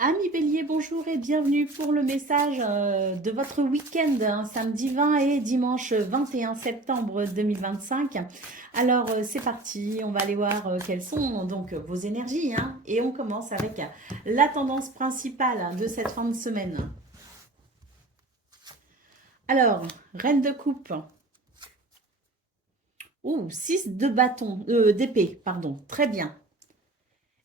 Amis Bélier, bonjour et bienvenue pour le message de votre week-end, samedi 20 et dimanche 21 septembre 2025. Alors c'est parti, on va aller voir quelles sont donc vos énergies, et on commence avec la tendance principale de cette fin de semaine. Alors, Reine de coupe. Ouh, 6 de bâton, d'épée, pardon, très bien.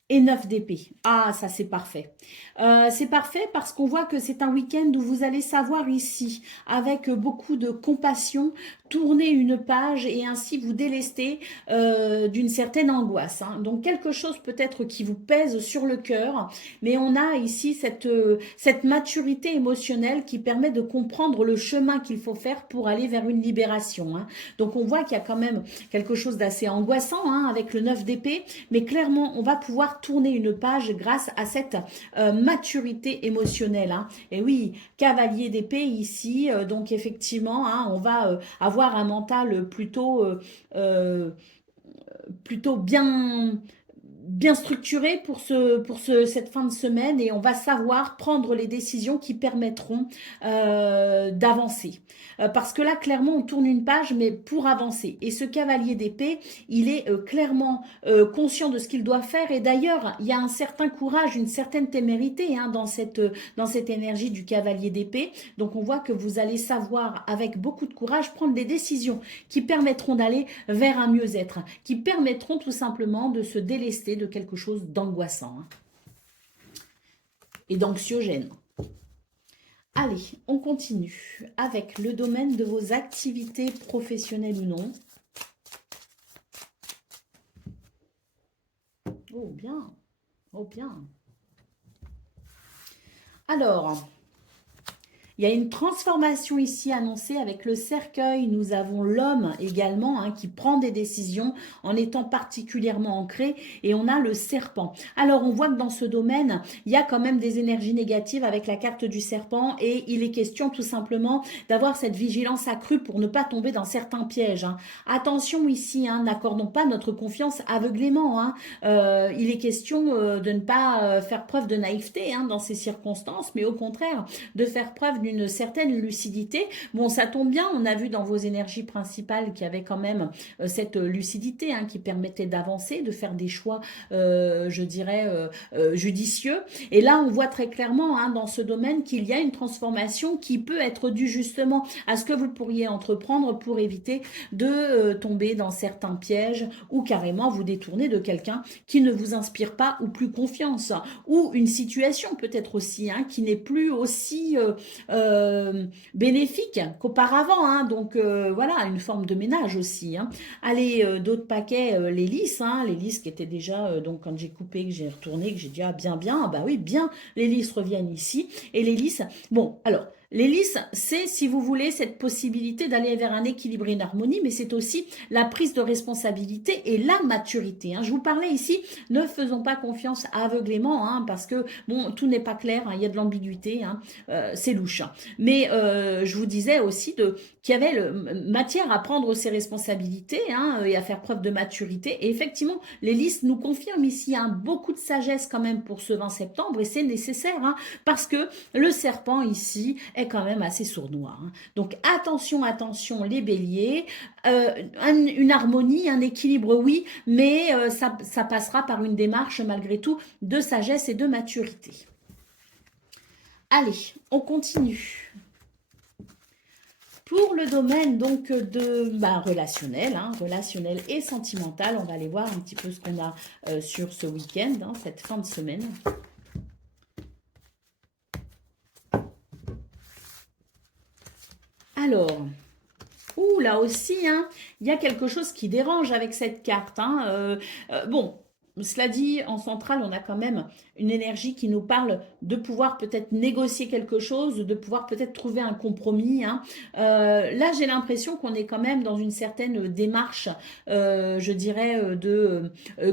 Et 9 d'épée. Ah, ça c'est parfait. C'est parfait parce qu'on voit que c'est un week-end où vous allez savoir ici, avec beaucoup de compassion, tourner une page et ainsi vous délester d'une certaine angoisse. Donc quelque chose peut-être qui vous pèse sur le cœur, mais on a ici cette maturité émotionnelle qui permet de comprendre le chemin qu'il faut faire pour aller vers une libération. Donc on voit qu'il y a quand même quelque chose d'assez angoissant avec le 9 d'épée, mais clairement on va pouvoir tourner une page grâce à cette maturité émotionnelle. Et oui, cavalier d'épée ici, donc effectivement, on va avoir un mental euh, plutôt bien structuré cette fin de semaine et on va savoir prendre les décisions qui permettront d'avancer. Parce que là, clairement, on tourne une page, mais pour avancer. Et ce cavalier d'épée, il est clairement conscient de ce qu'il doit faire. Et d'ailleurs, il y a un certain courage, une certaine témérité dans cette énergie du cavalier d'épée. Donc, on voit que vous allez savoir, avec beaucoup de courage, prendre des décisions qui permettront d'aller vers un mieux-être, qui permettront tout simplement de se délester de quelque chose d'angoissant et d'anxiogène. Allez, on continue avec le domaine de vos activités professionnelles ou non. Oh bien, oh bien. Alors, il y a une transformation ici annoncée avec le cercueil. Nous avons l'homme également qui prend des décisions en étant particulièrement ancré. Et on a le serpent. Alors on voit que dans ce domaine, il y a quand même des énergies négatives avec la carte du serpent. Et il est question tout simplement d'avoir cette vigilance accrue pour ne pas tomber dans certains pièges. Attention ici, n'accordons pas notre confiance aveuglément. Il est question de ne pas faire preuve de naïveté dans ces circonstances, mais au contraire de faire preuve d'une certaine lucidité. Bon, ça tombe bien, on a vu dans vos énergies principales qu'il y avait quand même cette lucidité qui permettait d'avancer, de faire des choix, je dirais, judicieux. Et là, on voit très clairement dans ce domaine qu'il y a une transformation qui peut être due justement à ce que vous pourriez entreprendre pour éviter de tomber dans certains pièges ou carrément vous détourner de quelqu'un qui ne vous inspire pas ou plus confiance, ou une situation peut-être aussi qui n'est plus aussi bénéfique qu'auparavant. Donc voilà, une forme de ménage aussi. Allez, d'autres paquets, les lys qui étaient déjà, donc quand j'ai coupé, que j'ai retourné, que j'ai dit ah bien, bah oui, bien, les lys reviennent ici. Et les lys, bon, alors, l'hélice, c'est, si vous voulez, cette possibilité d'aller vers un équilibre et une harmonie, mais c'est aussi la prise de responsabilité et la maturité. Je vous parlais ici, ne faisons pas confiance aveuglément, parce que, bon, tout n'est pas clair, il y a de l'ambiguïté, c'est louche. Mais je vous disais aussi qu'il y avait matière à prendre ses responsabilités et à faire preuve de maturité. Et effectivement, l'hélice nous confirme ici beaucoup de sagesse quand même pour ce 20 septembre, et c'est nécessaire, parce que le serpent ici est quand même assez sournois. Donc attention, attention les béliers, une harmonie, un équilibre oui, mais ça passera par une démarche malgré tout de sagesse et de maturité. Allez, on continue. Pour le domaine donc de relationnel et sentimental, on va aller voir un petit peu ce qu'on a sur ce week-end, cette fin de semaine. Alors, là aussi, il y a quelque chose qui dérange avec cette carte. Bon, cela dit, en centrale, on a quand même une énergie qui nous parle de pouvoir peut-être négocier quelque chose, de pouvoir peut-être trouver un compromis. Là, j'ai l'impression qu'on est quand même dans une certaine démarche, je dirais,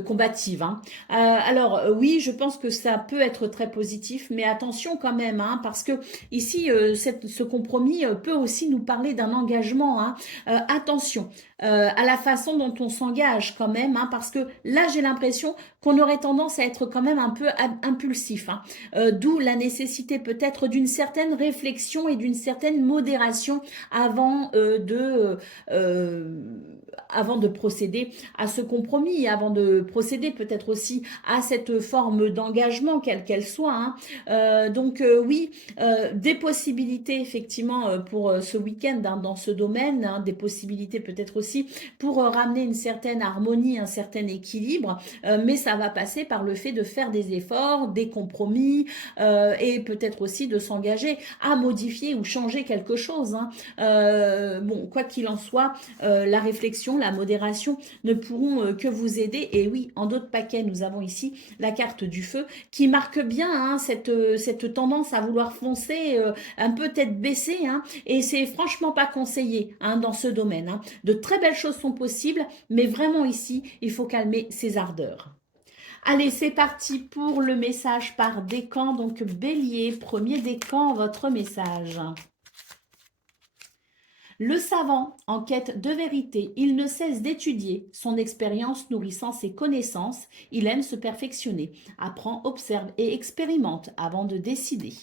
combative. Alors, oui, je pense que ça peut être très positif, mais attention quand même, parce que ici, ce compromis peut aussi nous parler d'un engagement. Attention à la façon dont on s'engage quand même, parce que là, j'ai l'impression qu'on aurait tendance à être quand même un peu impulsif, hein. D'où la nécessité peut-être d'une certaine réflexion et d'une certaine modération euh, avant de procéder à ce compromis, avant de procéder peut-être aussi à cette forme d'engagement, quelle qu'elle soit, hein. Oui, des possibilités effectivement pour ce week-end, hein, dans ce domaine, hein, des possibilités peut-être aussi pour ramener une certaine harmonie, un certain équilibre, mais ça va passer par le fait de faire des efforts, des compromis, et peut-être aussi de s'engager à modifier ou changer quelque chose, hein. Bon, quoi qu'il en soit, la réflexion, la modération ne pourront que vous aider. Et oui, en d'autres paquets, nous avons ici la carte du feu qui marque bien, hein, cette tendance à vouloir foncer un peu tête baissée, hein, et c'est franchement pas conseillé, hein, dans ce domaine, hein. De très belles choses sont possibles, mais vraiment ici, il faut calmer ses ardeurs. Allez, c'est parti pour le message par décan. Donc, Bélier, premier décan, votre message. Le savant, en quête de vérité, il ne cesse d'étudier, son expérience nourrissant ses connaissances, il aime se perfectionner, apprend, observe et expérimente avant de décider.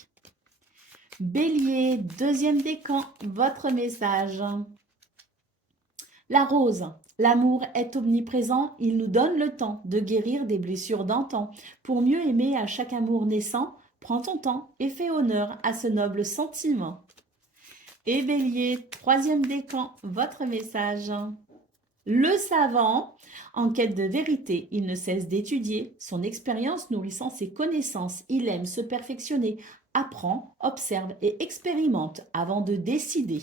Bélier, deuxième décan, votre message. La rose, l'amour est omniprésent, il nous donne le temps de guérir des blessures d'antan. Pour mieux aimer à chaque amour naissant, prends ton temps et fais honneur à ce noble sentiment. Et Bélier, troisième décan, votre message. Le savant, en quête de vérité, il ne cesse d'étudier, son expérience nourrissant ses connaissances, il aime se perfectionner, apprend, observe et expérimente avant de décider.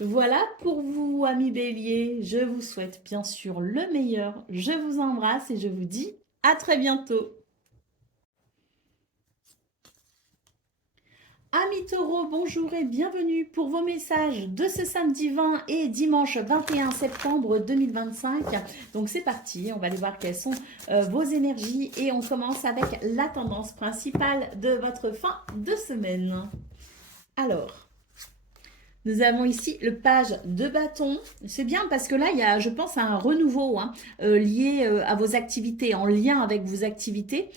Voilà pour vous, amis Bélier, je vous souhaite bien sûr le meilleur, je vous embrasse et je vous dis à très bientôt. Amis taureaux, bonjour et bienvenue pour vos messages de ce samedi 20 et dimanche 21 septembre 2025. Donc c'est parti, on va aller voir quelles sont vos énergies et on commence avec la tendance principale de votre fin de semaine. Alors, nous avons ici le page de bâton. C'est bien parce que là, il y a, je pense, un renouveau, hein, lié à vos activités, en lien avec vos activités.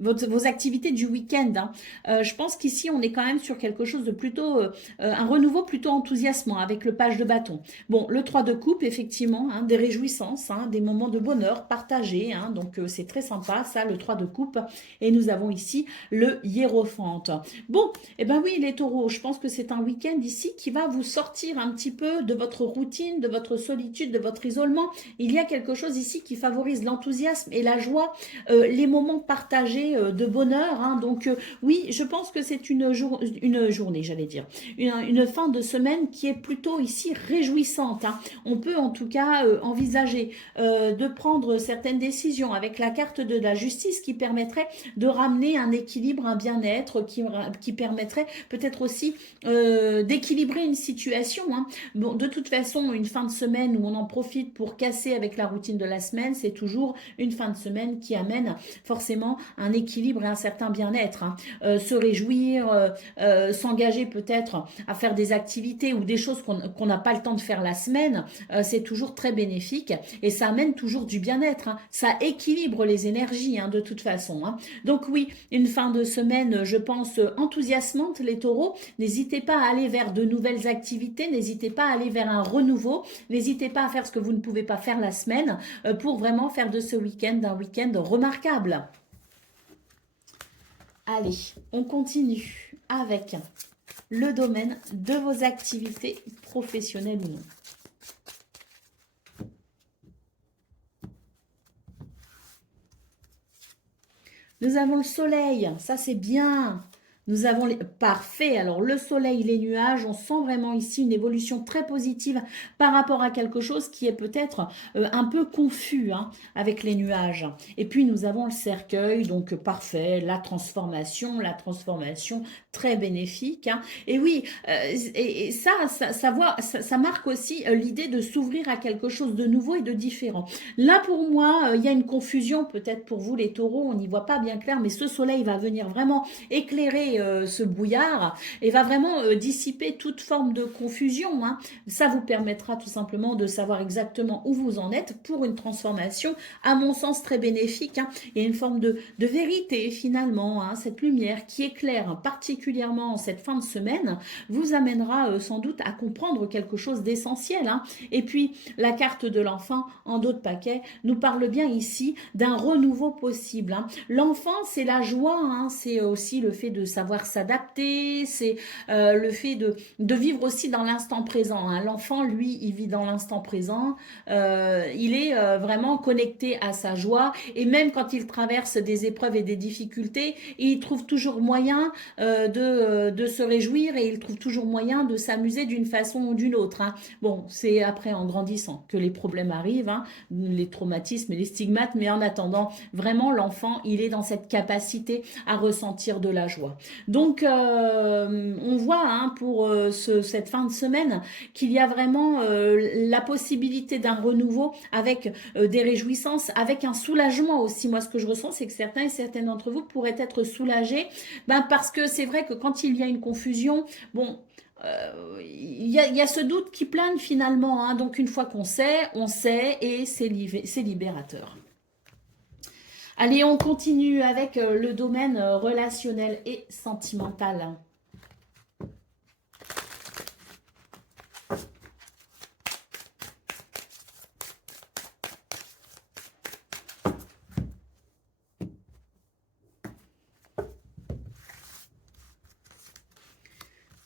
Vos activités du week-end, hein. Je pense qu'ici, on est quand même sur quelque chose de plutôt, un renouveau plutôt enthousiasmant avec le page de bâton. Bon, le 3 de coupe, effectivement, hein, des réjouissances, hein, des moments de bonheur partagés, hein, donc c'est très sympa, ça, le 3 de coupe. Et nous avons ici le hiérophante. Bon, eh ben oui, les taureaux, je pense que c'est un week-end ici qui va vous sortir un petit peu de votre routine, de votre solitude, de votre isolement. Il y a quelque chose ici qui favorise l'enthousiasme et la joie, les moments partagés de bonheur, hein. Donc oui, je pense que c'est une journée, j'allais dire, une fin de semaine qui est plutôt ici réjouissante, hein. On peut en tout cas envisager de prendre certaines décisions avec la carte de la justice qui permettrait de ramener un équilibre, un bien-être, qui permettrait peut-être aussi d'équilibrer une situation, hein. Bon, de toute façon, une fin de semaine où on en profite pour casser avec la routine de la semaine, c'est toujours une fin de semaine qui amène forcément un équilibre et un certain bien-être, hein. Se réjouir, s'engager peut-être à faire des activités ou des choses qu'on n'a pas le temps de faire la semaine, c'est toujours très bénéfique et ça amène toujours du bien-être, hein. Ça équilibre les énergies, hein, de toute façon, hein. Donc oui, une fin de semaine, je pense, enthousiasmante, les taureaux. N'hésitez pas à aller vers de nouvelles activités, n'hésitez pas à aller vers un renouveau, n'hésitez pas à faire ce que vous ne pouvez pas faire la semaine pour vraiment faire de ce week-end un week-end remarquable. Allez, on continue avec le domaine de vos activités professionnelles ou non. Nous avons le soleil, ça c'est bien. Nous avons les... Parfait, alors le soleil, les nuages, on sent vraiment ici une évolution très positive par rapport à quelque chose qui est peut-être un peu confus, hein, avec les nuages. Et puis nous avons le cercueil, donc parfait, la transformation très bénéfique, hein. Et oui, et ça marque aussi l'idée de s'ouvrir à quelque chose de nouveau et de différent. Là pour moi, il y a une confusion peut-être pour vous les taureaux, on n'y voit pas bien clair, mais ce soleil va venir vraiment éclairer ce brouillard et va vraiment dissiper toute forme de confusion, hein. Ça vous permettra tout simplement de savoir exactement où vous en êtes pour une transformation, à mon sens, très bénéfique, hein. Il y a une forme de vérité finalement, hein. Cette lumière qui éclaire particulièrement en cette fin de semaine vous amènera sans doute à comprendre quelque chose d'essentiel, hein. Et puis, la carte de l'enfant, en d'autres paquets, nous parle bien ici d'un renouveau possible, hein. L'enfant, c'est la joie, hein. C'est aussi le fait de savoir s'adapter, c'est le fait de vivre aussi dans l'instant présent, hein. L'enfant, lui, il vit dans l'instant présent, il est vraiment connecté à sa joie, et même quand il traverse des épreuves et des difficultés, il trouve toujours moyen de se réjouir, et il trouve toujours moyen de s'amuser d'une façon ou d'une autre, hein. Bon, c'est après en grandissant que les problèmes arrivent, hein, les traumatismes et les stigmates, mais en attendant, vraiment l'enfant, il est dans cette capacité à ressentir de la joie. Donc, on voit, hein, pour cette fin de semaine qu'il y a vraiment la possibilité d'un renouveau avec des réjouissances, avec un soulagement aussi. Moi, ce que je ressens, c'est que certains et certaines d'entre vous pourraient être soulagés, parce que c'est vrai que quand il y a une confusion, bon, il y a ce doute qui plane finalement, hein. Donc une fois qu'on sait, on sait, et c'est libérateur. Allez, on continue avec le domaine relationnel et sentimental.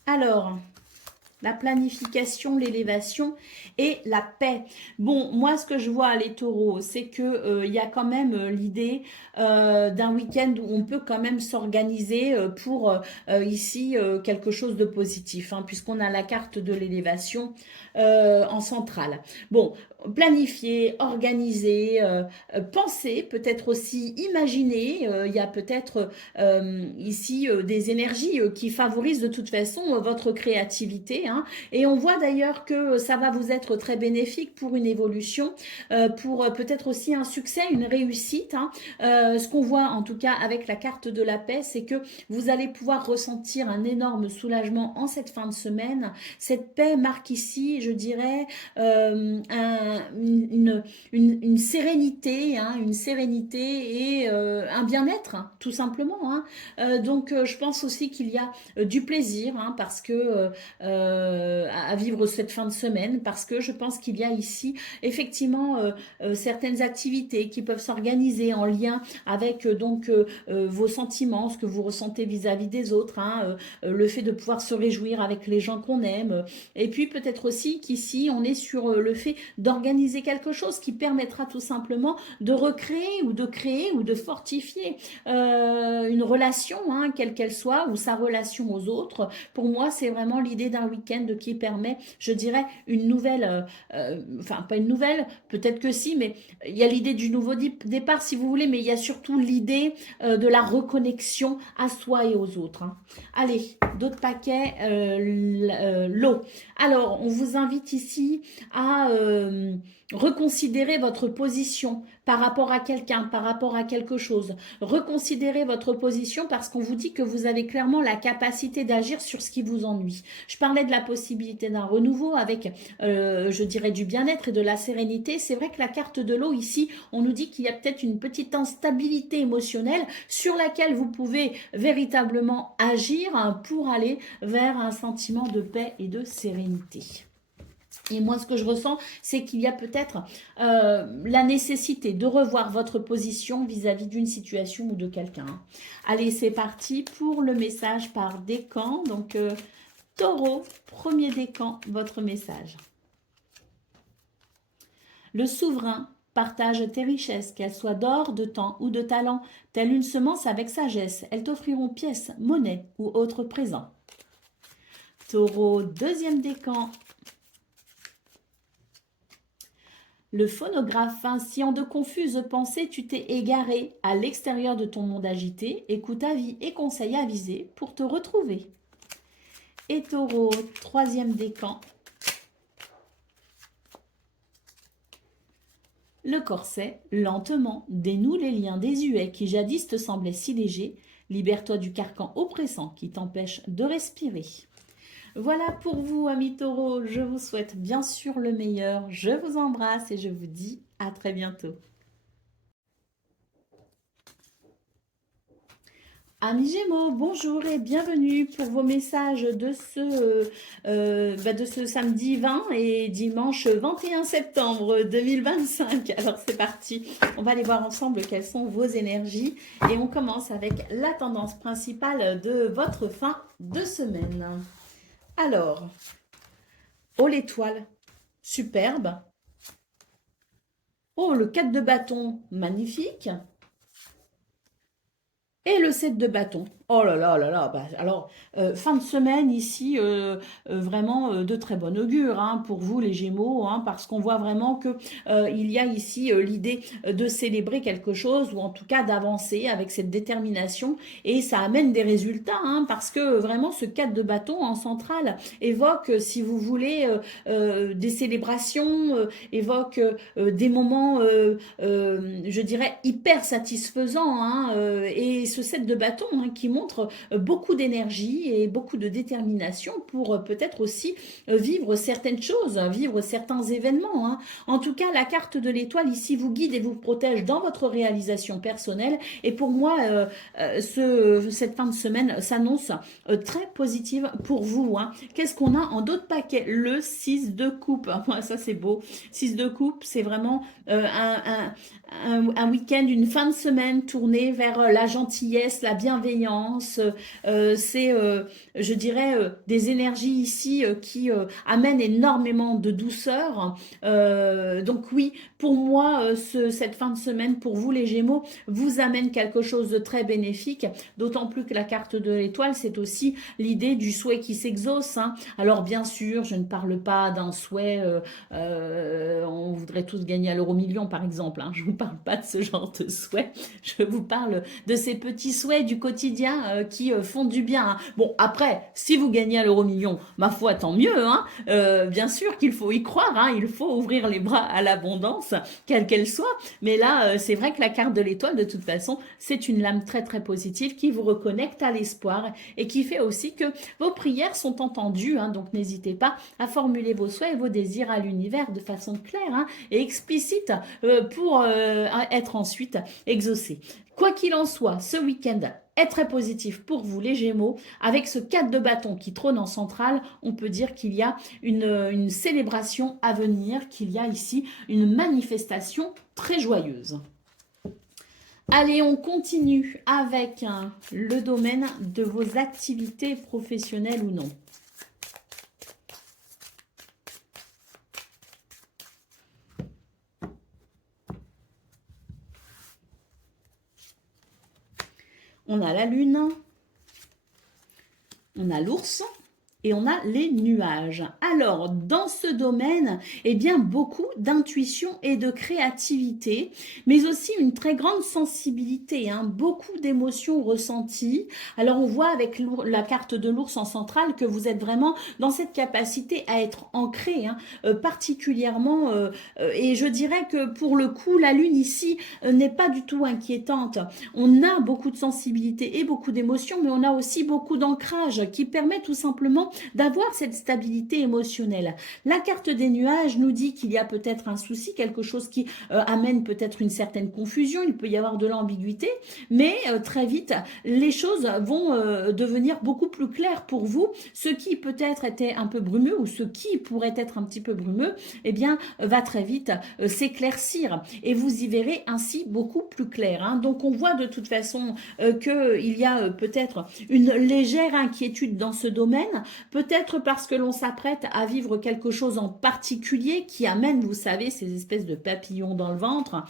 Alors, la planification, l'élévation et la paix. Bon, moi, ce que je vois, les taureaux, c'est que il y a quand même l'idée d'un week-end où on peut quand même s'organiser pour ici quelque chose de positif, hein, puisqu'on a la carte de l'élévation en centrale. Bon, planifier, organiser, penser, peut-être aussi imaginer. Il y a peut-être ici des énergies qui favorisent de toute façon votre créativité, hein. Et on voit d'ailleurs que ça va vous être très bénéfique pour une évolution, pour peut-être aussi un succès, une réussite, hein. Ce qu'on voit en tout cas avec la carte de la paix, c'est que vous allez pouvoir ressentir un énorme soulagement en cette fin de semaine. Cette paix marque ici, je dirais, une sérénité, hein, une sérénité et un bien-être, hein, tout simplement, hein. Donc, je pense aussi qu'il y a du plaisir, hein, parce que à vivre cette fin de semaine, parce que je pense qu'il y a ici effectivement certaines activités qui peuvent s'organiser en lien avec vos sentiments, ce que vous ressentez vis-à-vis des autres, hein, le fait de pouvoir se réjouir avec les gens qu'on aime, et puis peut-être aussi qu'ici on est sur le fait d'organiser quelque chose qui permettra tout simplement de recréer ou de créer ou de fortifier une relation, hein, quelle qu'elle soit, ou sa relation aux autres. Pour moi, c'est vraiment l'idée d'un week-end qui permet, je dirais, une nouvelle, enfin pas une nouvelle, peut-être que si, mais il y a l'idée du nouveau départ si vous voulez, mais il y a surtout l'idée de la reconnexion à soi et aux autres, hein. Allez, d'autres paquets, l'eau. Alors, on vous invite ici à reconsidérer votre position par rapport à quelqu'un, par rapport à quelque chose. Reconsidérez votre position parce qu'on vous dit que vous avez clairement la capacité d'agir sur ce qui vous ennuie. Je parlais de la possibilité d'un renouveau avec, je dirais, du bien-être et de la sérénité. C'est vrai que la carte de l'eau ici, on nous dit qu'il y a peut-être une petite instabilité émotionnelle sur laquelle vous pouvez véritablement agir, hein, pour aller vers un sentiment de paix et de sérénité. Et moi, ce que je ressens, c'est qu'il y a peut-être la nécessité de revoir votre position vis-à-vis d'une situation ou de quelqu'un. Allez, c'est parti pour le message par décan. Donc, Taureau, premier décan, votre message. Le souverain partage tes richesses, qu'elles soient d'or, de temps ou de talent, telle une semence avec sagesse. Elles t'offriront pièces, monnaie ou autres présents. Taureau, deuxième décan. Le phonographe, si en de confuses pensées tu t'es égaré à l'extérieur de ton monde agité, écoute avis et conseils avisés pour te retrouver. Et Taureau, troisième décan. Le corset, lentement, dénoue les liens désuets qui jadis te semblaient si légers, Libère-toi du carcan oppressant qui t'empêche de respirer. Voilà pour vous, amis taureaux. Je vous souhaite bien sûr le meilleur. Je vous embrasse et je vous dis à très bientôt. Amis Gémeaux, bonjour et bienvenue pour vos messages de ce samedi 20 et dimanche 21 septembre 2025. Alors c'est parti, on va aller voir ensemble quelles sont vos énergies et on commence avec la tendance principale de votre fin de semaine. Alors, oh l'étoile, superbe. Oh le 4 de bâton, magnifique. Et le 7 de bâton. Oh là là là là. Bah, alors, fin de semaine ici, vraiment de très bon augure hein, pour vous les Gémeaux, hein, parce qu'on voit vraiment que il y a ici l'idée de célébrer quelque chose ou en tout cas d'avancer avec cette détermination et ça amène des résultats hein, parce que vraiment ce 4 de bâton en centrale évoque, si vous voulez, des célébrations, évoque des moments, je dirais, hyper satisfaisants hein, et ce 7 de bâton hein, qui montre beaucoup d'énergie et beaucoup de détermination pour peut-être aussi vivre certaines choses, vivre certains événements. Hein. En tout cas, la carte de l'étoile ici vous guide et vous protège dans votre réalisation personnelle. Et pour moi, cette fin de semaine s'annonce très positive pour vous. Hein. Qu'est-ce qu'on a en d'autres paquets? Le 6 de coupe. Ça, c'est beau. 6 de coupe, c'est vraiment un week-end, une fin de semaine tournée vers la gentillesse, la bienveillance. C'est, je dirais, des énergies ici qui amènent énormément de douceur. Donc oui, pour moi, cette fin de semaine, pour vous les Gémeaux, vous amène quelque chose de très bénéfique, d'autant plus que la carte de l'étoile, c'est aussi l'idée du souhait qui s'exauce. Hein. Alors bien sûr, je ne parle pas d'un souhait, on voudrait tous gagner à l'euro-million par exemple, hein. Je ne vous parle pas de ce genre de souhait, je vous parle de ces petits souhaits du quotidien qui font du bien. Hein. Bon, après, si vous gagnez à l'euro-million, ma foi, tant mieux. Hein. Bien sûr qu'il faut y croire, hein. Il faut ouvrir les bras à l'abondance, quelle qu'elle soit. Mais là, c'est vrai que la carte de l'étoile, de toute façon, c'est une lame très très positive qui vous reconnecte à l'espoir et qui fait aussi que vos prières sont entendues. Hein. Donc n'hésitez pas à formuler vos souhaits et vos désirs à l'univers de façon claire hein, et explicite pour être ensuite exaucés. Quoi qu'il en soit, ce week-end est très positif pour vous les Gémeaux. Avec ce 4 de bâton qui trône en centrale, on peut dire qu'il y a une célébration à venir, qu'il y a ici une manifestation très joyeuse. Allez, on continue avec le domaine de vos activités professionnelles ou non. On a la lune, on a l'ours et on a les nuages. Alors, dans ce domaine, eh bien, beaucoup d'intuition et de créativité, mais aussi une très grande sensibilité, hein, beaucoup d'émotions ressenties. Alors, on voit avec la carte de l'ours en centrale que vous êtes vraiment dans cette capacité à être ancré, hein, particulièrement, et je dirais que pour le coup, la lune ici n'est pas du tout inquiétante. On a beaucoup de sensibilité et beaucoup d'émotions, mais on a aussi beaucoup d'ancrage qui permet tout simplement d'avoir cette stabilité émotionnelle. La carte des nuages nous dit qu'il y a peut-être un souci, quelque chose qui amène peut-être une certaine confusion, il peut y avoir de l'ambiguïté, mais très vite, les choses vont devenir beaucoup plus claires pour vous. Ce qui peut-être était un peu brumeux ou ce qui pourrait être un petit peu brumeux, eh bien, va très vite s'éclaircir et vous y verrez ainsi beaucoup plus clair. Hein. Donc, on voit de toute façon qu'il y a peut-être une légère inquiétude dans ce domaine, peut-être parce que l'on s'apprête à vivre quelque chose en particulier qui amène, vous savez, ces espèces de papillons dans le ventre.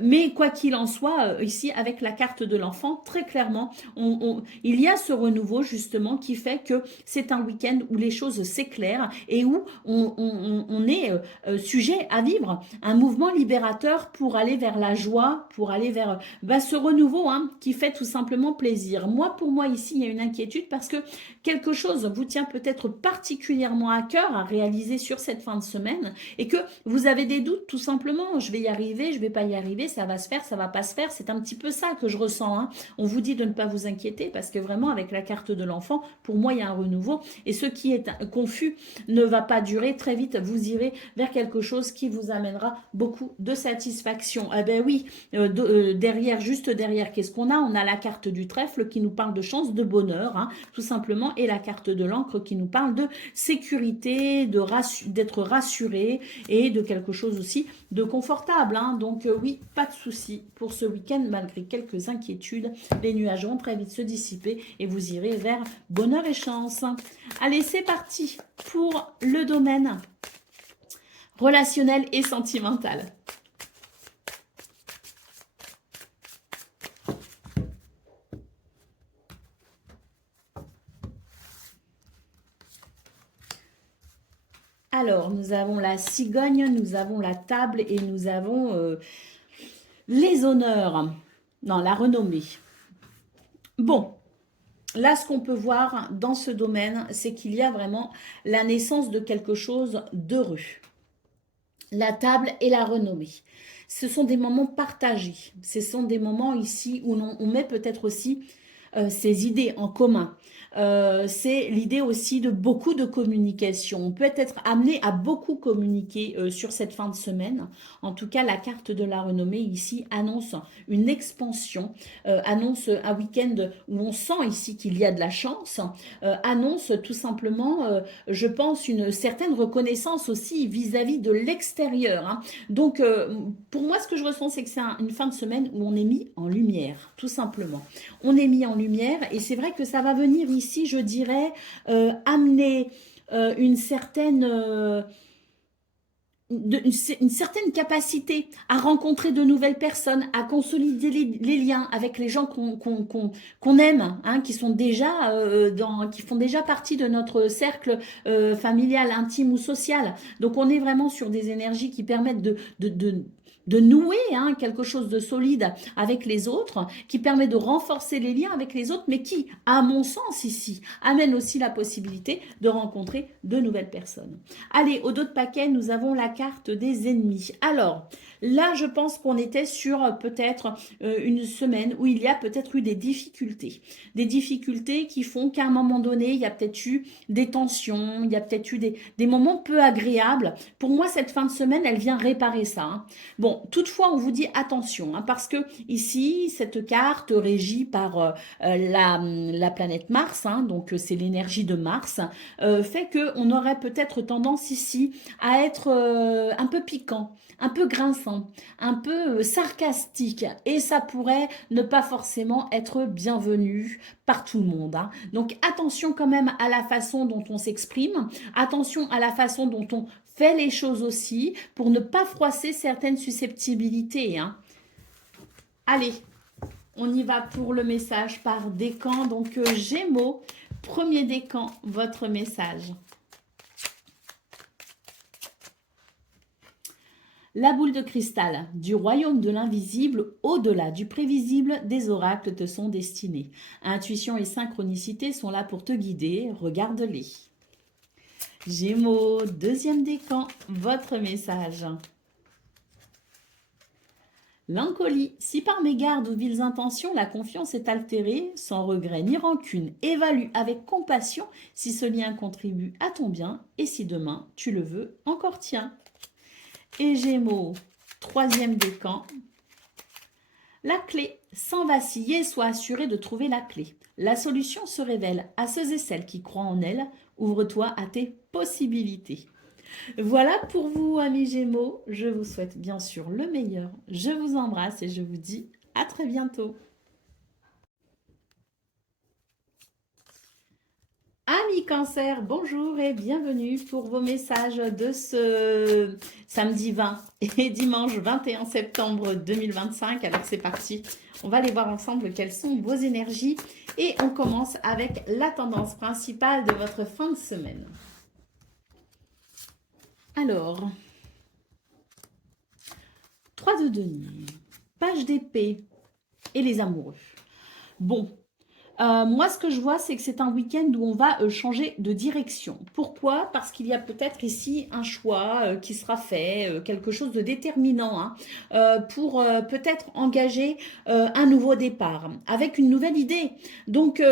Mais quoi qu'il en soit, ici, avec la carte de l'enfant, très clairement, il y a ce renouveau justement qui fait que c'est un week-end où les choses s'éclairent et où on est sujet à vivre un mouvement libérateur pour aller vers la joie, pour aller vers ce renouveau hein, qui fait tout simplement plaisir. Pour moi ici, il y a une inquiétude parce que quelque chose vous tient peut-être particulièrement à cœur à réaliser sur cette fin de semaine et que vous avez des doutes tout simplement, je vais y arriver, je vais pas y arriver, ça va se faire, ça va pas se faire, c'est un petit peu ça que je ressens, hein. On vous dit de ne pas vous inquiéter parce que vraiment avec la carte de l'enfant, pour moi il y a un renouveau et ce qui est confus ne va pas durer, très vite vous irez vers quelque chose qui vous amènera beaucoup de satisfaction. Eh ben oui, derrière, juste derrière, qu'est-ce qu'on a? On a la carte du trèfle qui nous parle de chance, de bonheur, hein, tout simplement, et la carte de l'encre qui nous parle de sécurité, d'être rassuré et de quelque chose aussi de confortable, hein. Donc oui, pas de souci pour ce week-end, malgré quelques inquiétudes. Les nuages vont très vite se dissiper et vous irez vers bonheur et chance. Allez, c'est parti pour le domaine relationnel et sentimental. Alors, nous avons la cigogne, nous avons la table et nous avons les honneurs. Non, la renommée. Bon, là, ce qu'on peut voir dans ce domaine, c'est qu'il y a vraiment la naissance de quelque chose d'heureux. La table et la renommée. Ce sont des moments partagés. Ce sont des moments ici où on met peut-être aussi ses idées en commun. C'est l'idée aussi de beaucoup de communication. On peut être amené à beaucoup communiquer sur cette fin de semaine. En tout cas, la carte de la renommée ici annonce une expansion, annonce un week-end où on sent ici qu'il y a de la chance, annonce tout simplement, je pense, une certaine reconnaissance aussi vis-à-vis de l'extérieur, hein. Donc, pour moi, ce que je ressens, c'est que c'est une fin de semaine où on est mis en lumière, tout simplement. On est mis en lumière et c'est vrai que ça va venir ici, je dirais, amener une certaine... une certaine capacité à rencontrer de nouvelles personnes, à consolider les liens avec les gens qu'on aime, hein, qui sont déjà qui font déjà partie de notre cercle familial, intime ou social. Donc on est vraiment sur des énergies qui permettent de nouer, hein, quelque chose de solide avec les autres, qui permet de renforcer les liens avec les autres, mais qui, à mon sens ici, amène aussi la possibilité de rencontrer de nouvelles personnes. Allez, au dos de paquet, nous avons la carte des ennemis. Alors, là, je pense qu'on était sur peut-être une semaine où il y a peut-être eu des difficultés. Des difficultés qui font qu'à un moment donné, il y a peut-être eu des tensions, il y a peut-être eu des moments peu agréables. Pour moi, cette fin de semaine, elle vient réparer ça, hein. Bon, toutefois, on vous dit attention, hein, parce que ici, cette carte régie par la planète Mars, hein, donc c'est l'énergie de Mars, fait qu'on aurait peut-être tendance ici à être un peu piquant, un peu grinçant, un peu sarcastique, et ça pourrait ne pas forcément être bienvenu par tout le monde, hein. Donc attention quand même à la façon dont on s'exprime, attention à la façon dont on fait les choses aussi, pour ne pas froisser certaines susceptibilités, hein. Allez, on y va pour le message par décan. Donc Gémeaux, premier décan, votre message. La boule de cristal, du royaume de l'invisible, au-delà du prévisible, des oracles te sont destinés. Intuition et synchronicité sont là pour te guider, regarde-les. Gémeaux, deuxième décan, votre message. L'encolie, si par mégarde ou viles intentions la confiance est altérée, sans regret ni rancune, évalue avec compassion si ce lien contribue à ton bien et si demain tu le veux, encore tiens. Et Gémeaux, troisième décan. La clé, sans vaciller, sois assuré de trouver la clé. La solution se révèle à ceux et celles qui croient en elle. Ouvre-toi à tes possibilités. Voilà pour vous, amis Gémeaux. Je vous souhaite bien sûr le meilleur. Je vous embrasse et je vous dis à très bientôt. Amis Cancer, bonjour et bienvenue pour vos messages de ce samedi 20 et dimanche 21 septembre 2025. Alors c'est parti, on va aller voir ensemble quelles sont vos énergies et on commence avec la tendance principale de votre fin de semaine. Alors, 3 de denier, page d'épée et les amoureux. Bon. Moi, ce que je vois, c'est que c'est un week-end où on va changer de direction. Pourquoi? Parce qu'il y a peut-être ici un choix qui sera fait, quelque chose de déterminant, hein, pour peut-être engager un nouveau départ, avec une nouvelle idée. Donc,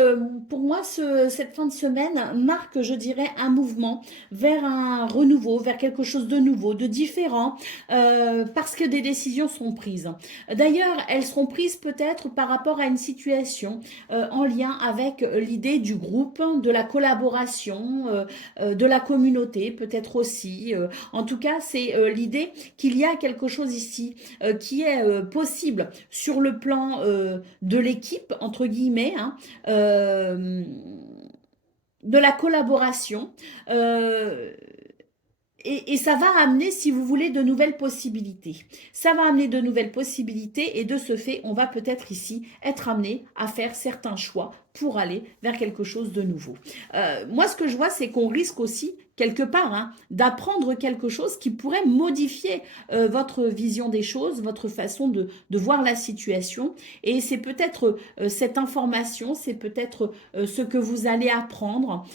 pour moi, cette fin de semaine marque, je dirais, un mouvement vers un renouveau, vers quelque chose de nouveau, de différent, parce que des décisions sont prises. D'ailleurs, elles seront prises peut-être par rapport à une situation en lien avec l'idée du groupe, de la collaboration, de la communauté peut-être aussi. En tout cas, c'est l'idée qu'il y a quelque chose ici qui est possible sur le plan de l'équipe, entre guillemets, hein, euh, de la collaboration. Euh, et ça va amener, si vous voulez, de nouvelles possibilités. Ça va amener de nouvelles possibilités et de ce fait, on va peut-être ici être amené à faire certains choix pour aller vers quelque chose de nouveau. Moi, ce que je vois, c'est qu'on risque aussi, quelque part, hein, d'apprendre quelque chose qui pourrait modifier votre vision des choses, votre façon de voir la situation. Et c'est peut-être cette information, c'est peut-être ce que vous allez apprendre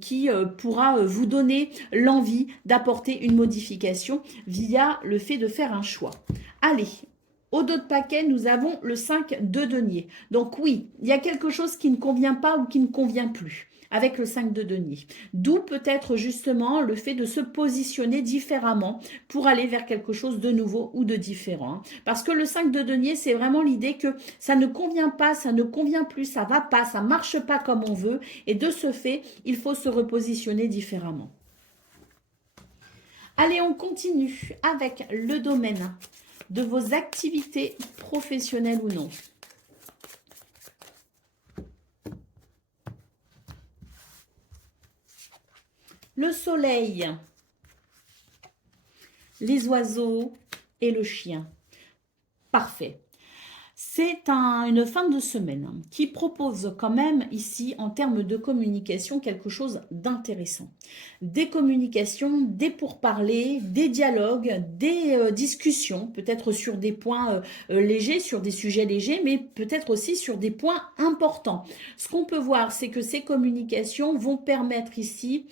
qui pourra vous donner l'envie d'apporter une modification via le fait de faire un choix. Allez, au dos de paquet, nous avons le 5 de denier. Donc oui, il y a quelque chose qui ne convient pas ou qui ne convient plus avec le 5 de denier. D'où peut-être justement le fait de se positionner différemment pour aller vers quelque chose de nouveau ou de différent. Parce que le 5 de denier, c'est vraiment l'idée que ça ne convient pas, ça ne convient plus, ça va pas, ça marche pas comme on veut. Et de ce fait, il faut se repositionner différemment. Allez, on continue avec le domaine de vos activités professionnelles ou non. Le soleil, les oiseaux et le chien. Parfait. C'est une fin de semaine qui propose quand même ici, en termes de communication, quelque chose d'intéressant. Des communications, des pourparlers, des dialogues, des discussions, peut-être sur des points légers, sur des sujets légers, mais peut-être aussi sur des points importants. Ce qu'on peut voir, c'est que ces communications vont permettre ici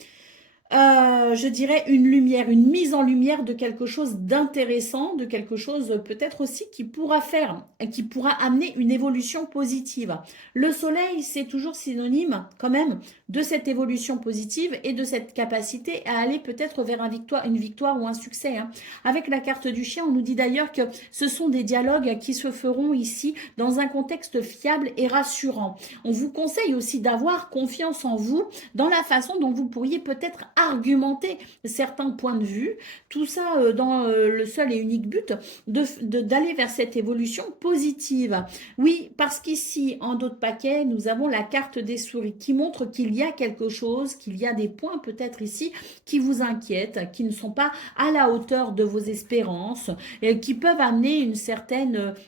je dirais une lumière, une mise en lumière de quelque chose d'intéressant, de quelque chose peut-être aussi qui pourra faire, qui pourra amener une évolution positive. Le soleil, c'est toujours synonyme quand même de cette évolution positive et de cette capacité à aller peut-être vers une victoire ou un succès, hein. Avec la carte du chien, on nous dit d'ailleurs que ce sont des dialogues qui se feront ici dans un contexte fiable et rassurant. On vous conseille aussi d'avoir confiance en vous dans la façon dont vous pourriez peut-être argumenter certains points de vue, tout ça dans le seul et unique but d'aller vers cette évolution positive. Oui, parce qu'ici, en dos de paquet, nous avons la carte des souris qui montre qu'il y a quelque chose, qu'il y a des points peut-être ici qui vous inquiètent, qui ne sont pas à la hauteur de vos espérances, et qui peuvent amener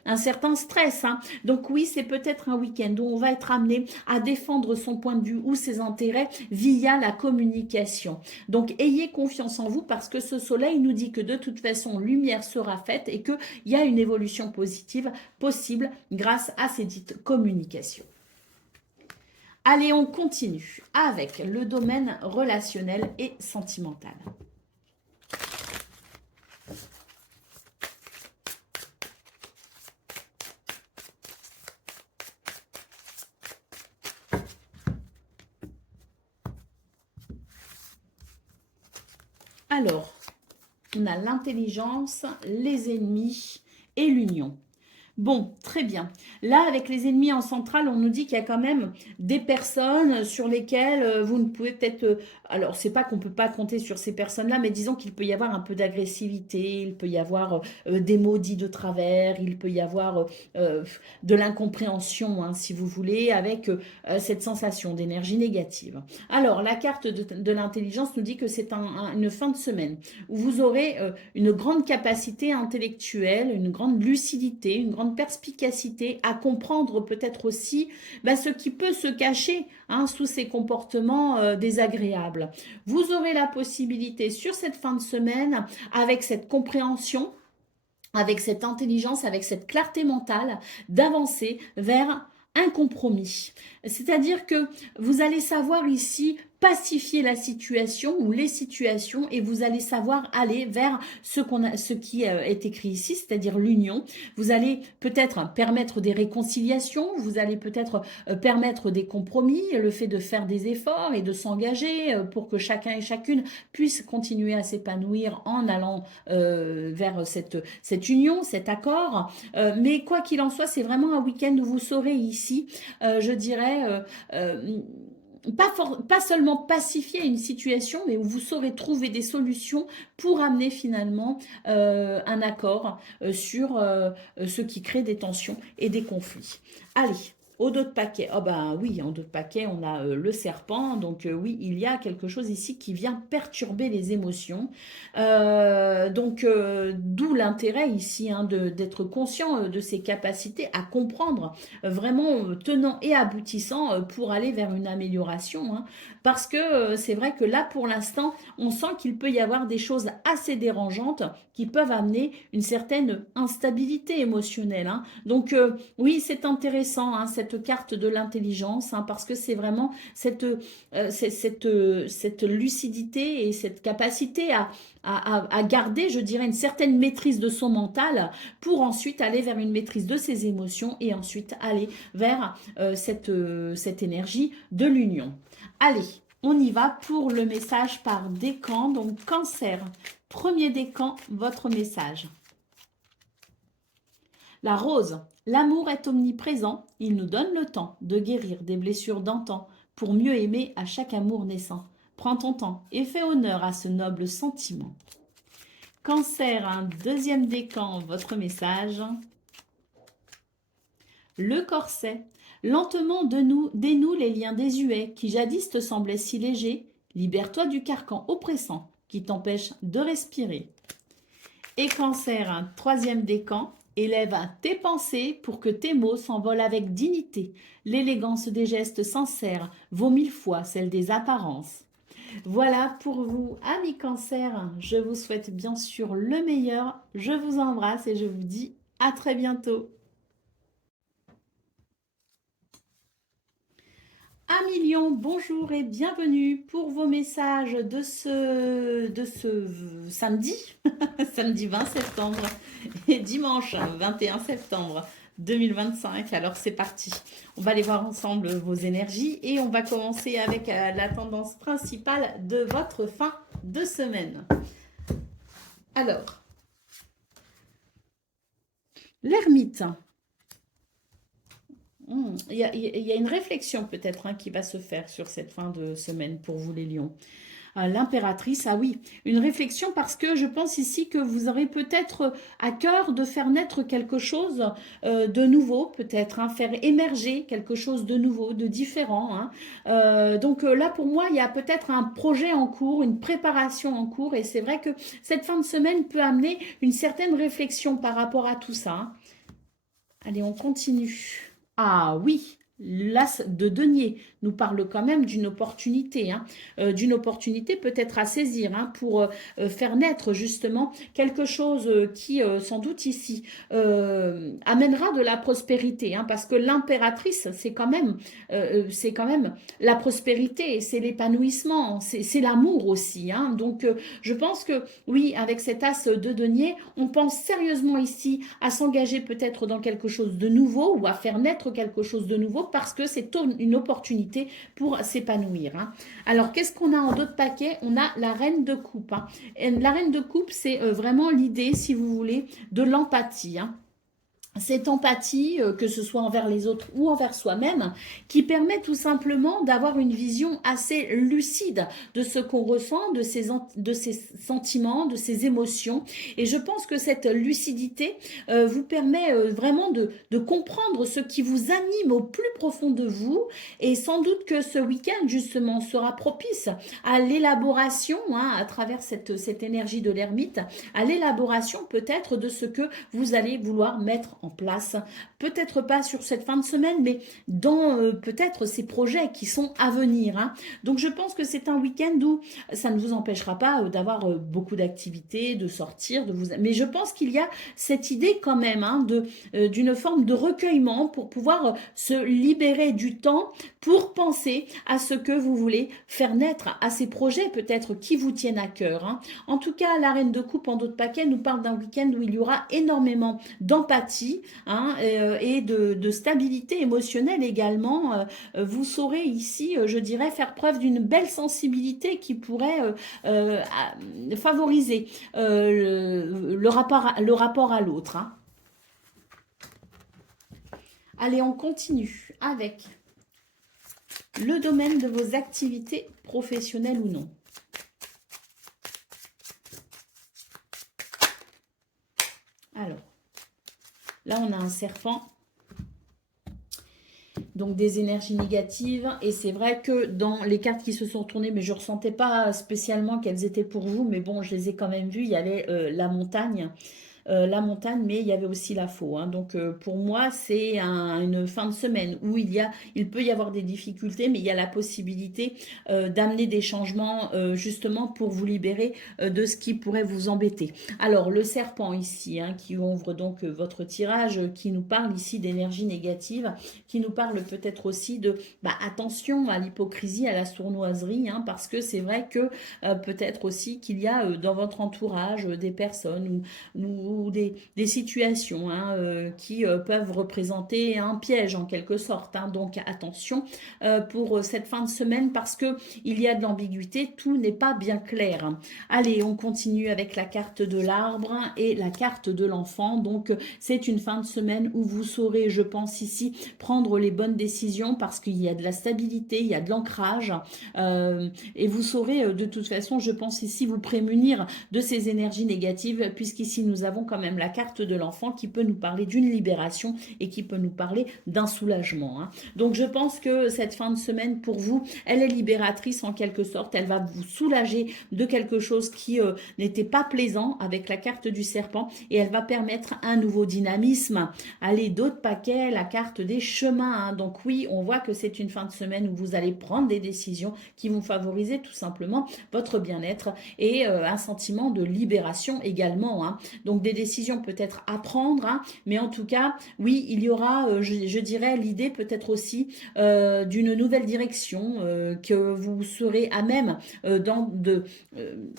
un certain stress, hein. Donc oui, c'est peut-être un week-end où on va être amené à défendre son point de vue ou ses intérêts via la communication. Donc ayez confiance en vous parce que ce soleil nous dit que de toute façon, lumière sera faite et qu'il y a une évolution positive possible grâce à ces dites communications. Allez, on continue avec le domaine relationnel et sentimental. Alors, on a l'intelligence, les ennemis et l'union. Bon, très bien. Là, avec les ennemis en centrale, on nous dit qu'il y a quand même des personnes sur lesquelles vous ne pouvez peut-être... alors, c'est pas qu'on ne peut pas compter sur ces personnes-là, mais disons qu'il peut y avoir un peu d'agressivité, il peut y avoir des mots dits de travers, il peut y avoir de l'incompréhension, hein, si vous voulez, avec cette sensation d'énergie négative. Alors, la carte de l'intelligence nous dit que c'est une fin de semaine où vous aurez une grande capacité intellectuelle, une grande lucidité, une grande perspicacité à comprendre peut-être aussi ce qui peut se cacher sous ces comportements désagréables. Vous aurez la possibilité sur cette fin de semaine, avec cette compréhension, avec cette intelligence, avec cette clarté mentale, d'avancer vers un compromis. C'est-à-dire que vous allez savoir ici pacifier la situation ou les situations et vous allez savoir aller vers ce qui est écrit ici, c'est-à-dire l'union. Vous allez peut-être permettre des réconciliations, vous allez peut-être permettre des compromis, le fait de faire des efforts et de s'engager pour que chacun et chacune puisse continuer à s'épanouir en allant vers cette union, cet accord. Mais quoi qu'il en soit, c'est vraiment un week-end où vous saurez ici, je dirais, pas seulement pacifier une situation, mais où vous saurez trouver des solutions pour amener finalement un accord sur ce qui crée des tensions et des conflits. Allez, au dos de paquet, oh ben oui, en dos de paquet, on a le serpent, donc oui, il y a quelque chose ici qui vient perturber les émotions. D'où l'intérêt ici hein, d'être conscient de ses capacités à comprendre vraiment tenant et aboutissant pour aller vers une amélioration. Hein. Parce que c'est vrai que là, pour l'instant, on sent qu'il peut y avoir des choses assez dérangeantes qui peuvent amener une certaine instabilité émotionnelle. Hein. Donc, oui, c'est intéressant, hein, cette carte de l'intelligence, hein, parce que c'est vraiment cette lucidité et cette capacité à garder, je dirais, une certaine maîtrise de son mental pour ensuite aller vers une maîtrise de ses émotions et ensuite aller vers cette énergie de l'union. Allez, on y va pour le message par décan. Donc, Cancer, premier décan, votre message. La rose, l'amour est omniprésent, il nous donne le temps de guérir des blessures d'antan pour mieux aimer à chaque amour naissant. Prends ton temps et fais honneur à ce noble sentiment. Cancer, un deuxième décan, votre message. Le corset, lentement dénoue les liens désuets qui jadis te semblaient si légers. Libère-toi du carcan oppressant qui t'empêche de respirer. Et Cancer, un troisième décan. Élève tes pensées pour que tes mots s'envolent avec dignité. L'élégance des gestes sincères vaut 1000 fois celle des apparences. Voilà pour vous, amis Cancer. Je vous souhaite bien sûr le meilleur. Je vous embrasse et je vous dis à très bientôt. Amis Lion, bonjour et bienvenue pour vos messages de ce samedi, samedi 20 septembre et dimanche 21 septembre 2025. Alors c'est parti, on va aller voir ensemble vos énergies et on va commencer avec la tendance principale de votre fin de semaine. Alors, l'ermite. Il y a une réflexion peut-être hein, qui va se faire sur cette fin de semaine pour vous les lions. L'impératrice, ah oui, une réflexion parce que je pense ici que vous aurez peut-être à cœur de faire naître quelque chose de nouveau, peut-être, hein, faire émerger quelque chose de nouveau, de différent. Hein. Là, pour moi, il y a peut-être un projet en cours, une préparation en cours et c'est vrai que cette fin de semaine peut amener une certaine réflexion par rapport à tout ça. Hein. Allez, on continue. Ah oui, l'as de denier nous parle quand même d'une opportunité, hein, d'une opportunité peut-être à saisir hein, pour faire naître justement quelque chose qui, sans doute ici, amènera de la prospérité, hein, parce que l'impératrice, c'est quand même la prospérité, c'est l'épanouissement, c'est l'amour aussi. Hein, donc, je pense que oui, avec cet as de denier, on pense sérieusement ici à s'engager peut-être dans quelque chose de nouveau ou à faire naître quelque chose de nouveau parce que c'est une opportunité pour s'épanouir. Hein. Alors, qu'est-ce qu'on a en d'autres paquets? On a la reine de coupe. Hein. Et la reine de coupe, c'est vraiment l'idée, si vous voulez, de l'empathie. Hein. Cette empathie, que ce soit envers les autres ou envers soi-même, qui permet tout simplement d'avoir une vision assez lucide de ce qu'on ressent, de ses sentiments, de ses émotions. Et je pense que cette lucidité vous permet vraiment de comprendre ce qui vous anime au plus profond de vous. Et sans doute que ce week-end, justement, sera propice à l'élaboration, hein, à travers cette énergie de l'ermite, à l'élaboration peut-être de ce que vous allez vouloir mettre en en place. Peut-être pas sur cette fin de semaine, mais dans peut-être ces projets qui sont à venir, hein. Donc je pense que c'est un week-end où ça ne vous empêchera pas d'avoir beaucoup d'activités, de sortir, de vous... Mais je pense qu'il y a cette idée quand même, hein, d'une forme de recueillement pour pouvoir se libérer du temps pour penser à ce que vous voulez faire naître, à ces projets peut-être qui vous tiennent à cœur, hein. En tout cas, la Reine de Coupe en d'autres paquets nous parle d'un week-end où il y aura énormément d'empathie, hein, et de stabilité émotionnelle également. Vous saurez ici, je dirais, faire preuve d'une belle sensibilité qui pourrait favoriser le rapport à l'autre, hein. Allez, on continue avec le domaine de vos activités professionnelles ou non. Alors, là, on a un serpent, donc des énergies négatives. Et c'est vrai que dans les cartes qui se sont tournées, mais je ne ressentais pas spécialement qu'elles étaient pour vous, mais bon, je les ai quand même vues. Il y avait la montagne, mais il y avait aussi la faux, hein. Donc pour moi, c'est une fin de semaine où il peut y avoir des difficultés, mais il y a la possibilité d'amener des changements justement pour vous libérer de ce qui pourrait vous embêter. Alors le serpent ici, hein, qui ouvre donc votre tirage, qui nous parle ici d'énergie négative, qui nous parle peut-être aussi de attention à l'hypocrisie, à la sournoiserie, hein, parce que c'est vrai que peut-être aussi qu'il y a dans votre entourage des personnes ou des situations, hein, qui peuvent représenter un piège en quelque sorte, hein. Donc attention pour cette fin de semaine parce que il y a de l'ambiguïté, tout n'est pas bien clair. Allez, on continue avec la carte de l'arbre et la carte de l'enfant. Donc c'est une fin de semaine où vous saurez, je pense ici, prendre les bonnes décisions parce qu'il y a de la stabilité, il y a de l'ancrage, et vous saurez de toute façon, je pense ici, vous prémunir de ces énergies négatives, puisqu'ici nous avons quand même la carte de l'enfant qui peut nous parler d'une libération et qui peut nous parler d'un soulagement, hein. Donc je pense que cette fin de semaine pour vous, elle est libératrice en quelque sorte, elle va vous soulager de quelque chose qui n'était pas plaisant avec la carte du serpent et elle va permettre un nouveau dynamisme. Allez, d'autres paquets, la carte des chemins, hein. Donc oui, on voit que c'est une fin de semaine où vous allez prendre des décisions qui vont favoriser tout simplement votre bien-être et un sentiment de libération également, hein. Donc des décisions peut-être à prendre, hein, mais en tout cas, oui, il y aura, je dirais, l'idée peut-être aussi d'une nouvelle direction que vous serez à même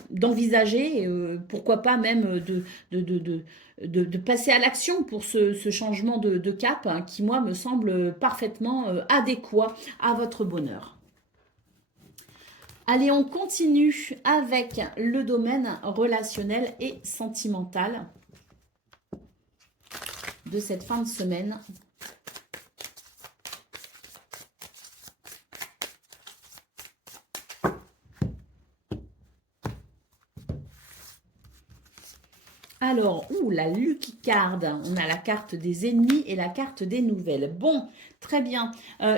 d'envisager, pourquoi pas même de passer à l'action pour ce changement de cap, hein, qui, moi, me semble parfaitement adéquat à votre bonheur. Allez, on continue avec le domaine relationnel et sentimental de cette fin de semaine. Alors, la Lucky Card, on a la carte des ennemis et la carte des nouvelles. Bon, très bien.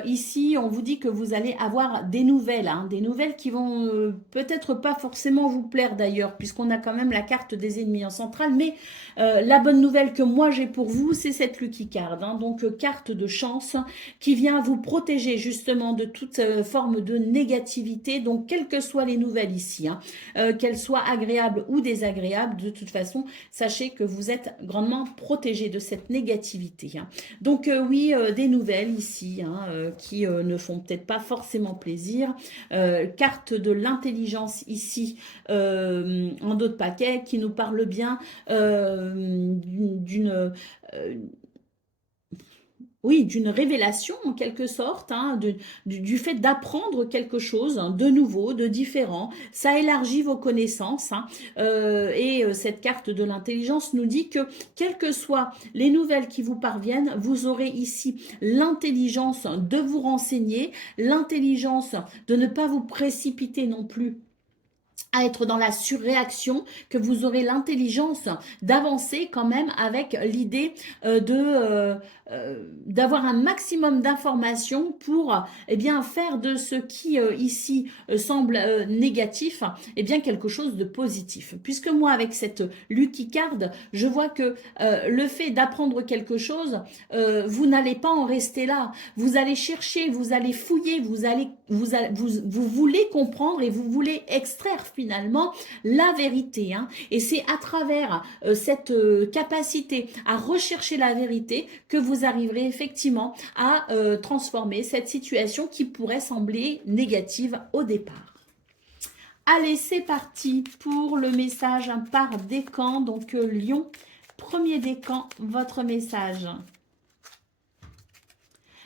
Ici, on vous dit que vous allez avoir des nouvelles, hein, des nouvelles qui vont peut-être pas forcément vous plaire d'ailleurs, puisqu'on a quand même la carte des ennemis en centrale. Mais la bonne nouvelle que moi j'ai pour vous, c'est cette Lucky Card, hein, donc carte de chance qui vient vous protéger justement de toute forme de négativité. Donc, quelles que soient les nouvelles ici, hein, qu'elles soient agréables ou désagréables, de toute façon, sachez que vous êtes grandement protégé de cette négativité, hein. Donc oui, des nouvelles ici, hein, qui ne font peut-être pas forcément plaisir. Carte de l'intelligence ici, en d'autres paquets, qui nous parle bien d'une oui, d'une révélation en quelque sorte, hein, du fait d'apprendre quelque chose, hein, de nouveau, de différent. Ça élargit vos connaissances, hein, et cette carte de l'intelligence nous dit que, quelles que soient les nouvelles qui vous parviennent, vous aurez ici l'intelligence de vous renseigner, l'intelligence de ne pas vous précipiter non plus à être dans la surréaction, que vous aurez l'intelligence d'avancer quand même avec l'idée d'avoir un maximum d'informations pour eh bien faire de ce qui ici semble négatif eh bien quelque chose de positif. Puisque moi avec cette Lucky Card, je vois que le fait d'apprendre quelque chose, vous n'allez pas en rester là. Vous allez chercher, vous allez fouiller, vous voulez comprendre et vous voulez extraire finalement la vérité. Hein. Et c'est à travers cette capacité à rechercher la vérité que vous arriverez effectivement à transformer cette situation qui pourrait sembler négative au départ. Allez, c'est parti pour le message par décan. Donc Lion, premier décan, votre message.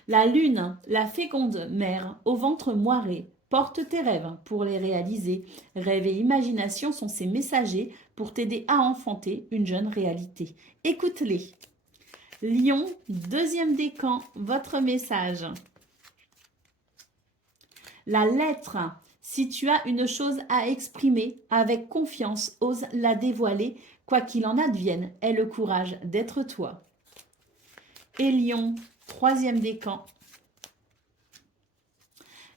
La lune, la féconde mère, au ventre moiré, porte tes rêves pour les réaliser. Rêve et imagination sont ses messagers pour t'aider à enfanter une jeune réalité. Écoute-les. Lion, deuxième décan, votre message. La lettre, si tu as une chose à exprimer, avec confiance, ose la dévoiler, quoi qu'il en advienne, aie le courage d'être toi. Et Lion, troisième décan.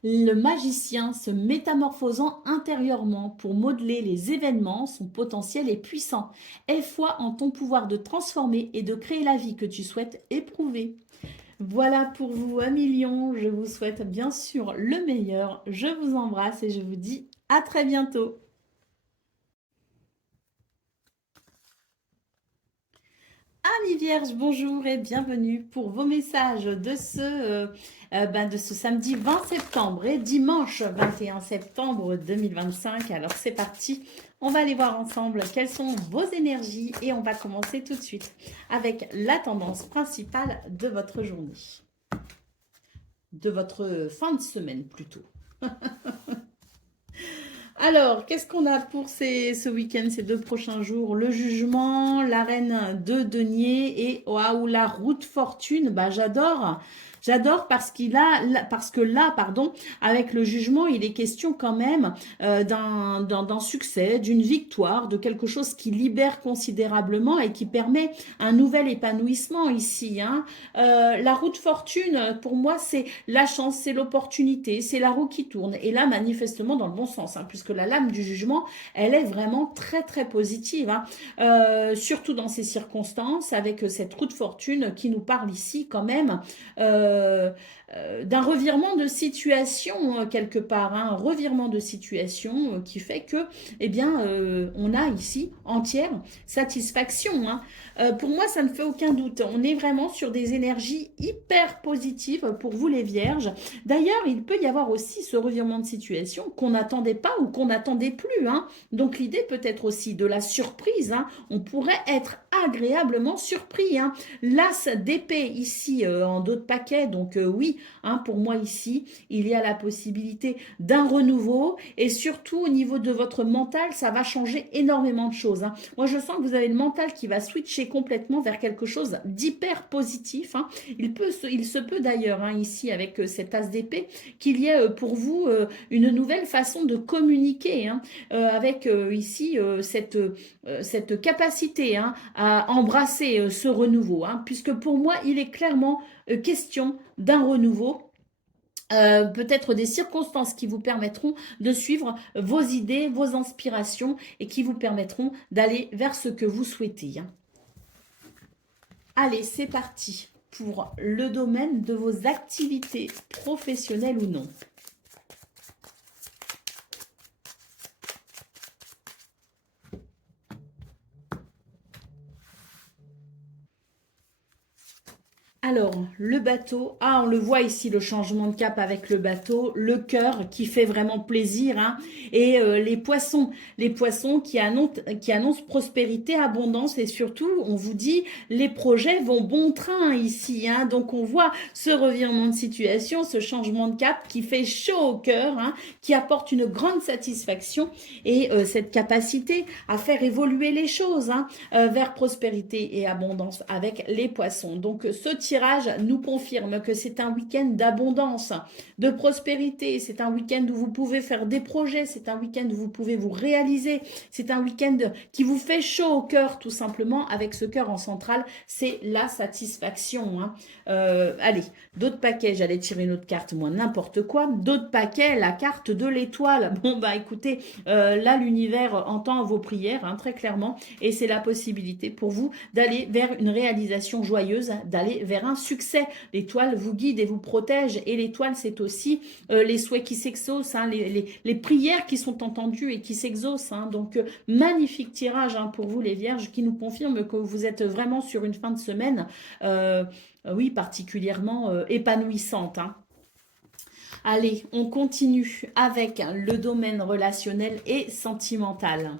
Le magicien se métamorphosant intérieurement pour modeler les événements, son potentiel est puissant. Aie foi en ton pouvoir de transformer et de créer la vie que tu souhaites éprouver. Voilà pour vous, amis Lion. Je vous souhaite bien sûr le meilleur. Je vous embrasse et je vous dis à très bientôt. Amis Vierges, bonjour et bienvenue pour vos messages de ce samedi 20 septembre et dimanche 21 septembre 2025. Alors c'est parti, on va aller voir ensemble quelles sont vos énergies et on va commencer tout de suite avec la tendance principale de votre journée. De votre fin de semaine plutôt. Alors, qu'est-ce qu'on a pour ce week-end, ces 2 prochains jours? Le jugement, la reine de denier et waouh, la roue de fortune. Bah, j'adore. J'adore parce que là, pardon, avec le jugement, il est question quand même d'un succès, d'une victoire, de quelque chose qui libère considérablement et qui permet un nouvel épanouissement ici. Hein. La roue de fortune, pour moi, c'est la chance, c'est l'opportunité, c'est la roue qui tourne. Et là, manifestement, dans le bon sens, hein, puisque la lame du jugement, elle est vraiment très, très positive. Hein. Surtout dans ces circonstances, avec cette roue de fortune qui nous parle ici quand même d'un revirement de situation quelque part, hein, un revirement de situation qui fait que, eh bien, on a ici entière satisfaction. Hein. Pour moi, ça ne fait aucun doute. On est vraiment sur des énergies hyper positives pour vous les Vierges. D'ailleurs, il peut y avoir aussi ce revirement de situation qu'on n'attendait pas ou qu'on n'attendait plus. Hein. Donc l'idée peut être aussi de la surprise. Hein. On pourrait être agréablement surpris. Hein. L'as d'épée ici en dos de paquet, donc oui, hein, pour moi ici, il y a la possibilité d'un renouveau et surtout au niveau de votre mental, ça va changer énormément de choses. Hein. Moi, je sens que vous avez le mental qui va switcher complètement vers quelque chose d'hyper positif. Hein. Il se peut d'ailleurs, hein, ici avec cet as d'épée, qu'il y ait pour vous une nouvelle façon de communiquer, hein, avec ici cette capacité, hein, à embrasser ce renouveau, hein, puisque pour moi, il est clairement question d'un renouveau. Peut-être des circonstances qui vous permettront de suivre vos idées, vos inspirations et qui vous permettront d'aller vers ce que vous souhaitez. Hein. Allez, c'est parti pour le domaine de vos activités professionnelles ou non. Alors, le bateau, on le voit ici, le changement de cap avec le bateau, le cœur qui fait vraiment plaisir, hein, et les poissons qui annoncent prospérité, abondance, et surtout, on vous dit, les projets vont bon train ici, hein, donc on voit ce revirement de situation, ce changement de cap qui fait chaud au cœur, hein, qui apporte une grande satisfaction, et cette capacité à faire évoluer les choses, hein, vers prospérité et abondance avec les poissons. Donc, ce tirage tirage nous confirme que c'est un week-end d'abondance, de prospérité. C'est un week-end où vous pouvez faire des projets. C'est un week-end où vous pouvez vous réaliser. C'est un week-end qui vous fait chaud au cœur, tout simplement. Avec ce cœur en centrale, c'est la satisfaction. Hein. Allez, d'autres paquets. J'allais tirer une autre carte, moi, n'importe quoi. D'autres paquets, la carte de l'étoile. Bon, bah écoutez, là, l'univers entend vos prières, hein, très clairement. Et c'est la possibilité pour vous d'aller vers une réalisation joyeuse, d'aller vers un succès. L'étoile vous guide et vous protège. Et l'étoile, c'est aussi les souhaits qui s'exaucent, hein, les prières qui sont entendues et qui s'exaucent. Hein. Donc, magnifique tirage hein, pour vous, les vierges, qui nous confirme que vous êtes vraiment sur une fin de semaine, oui, particulièrement épanouissante. Hein. Allez, on continue avec le domaine relationnel et sentimental.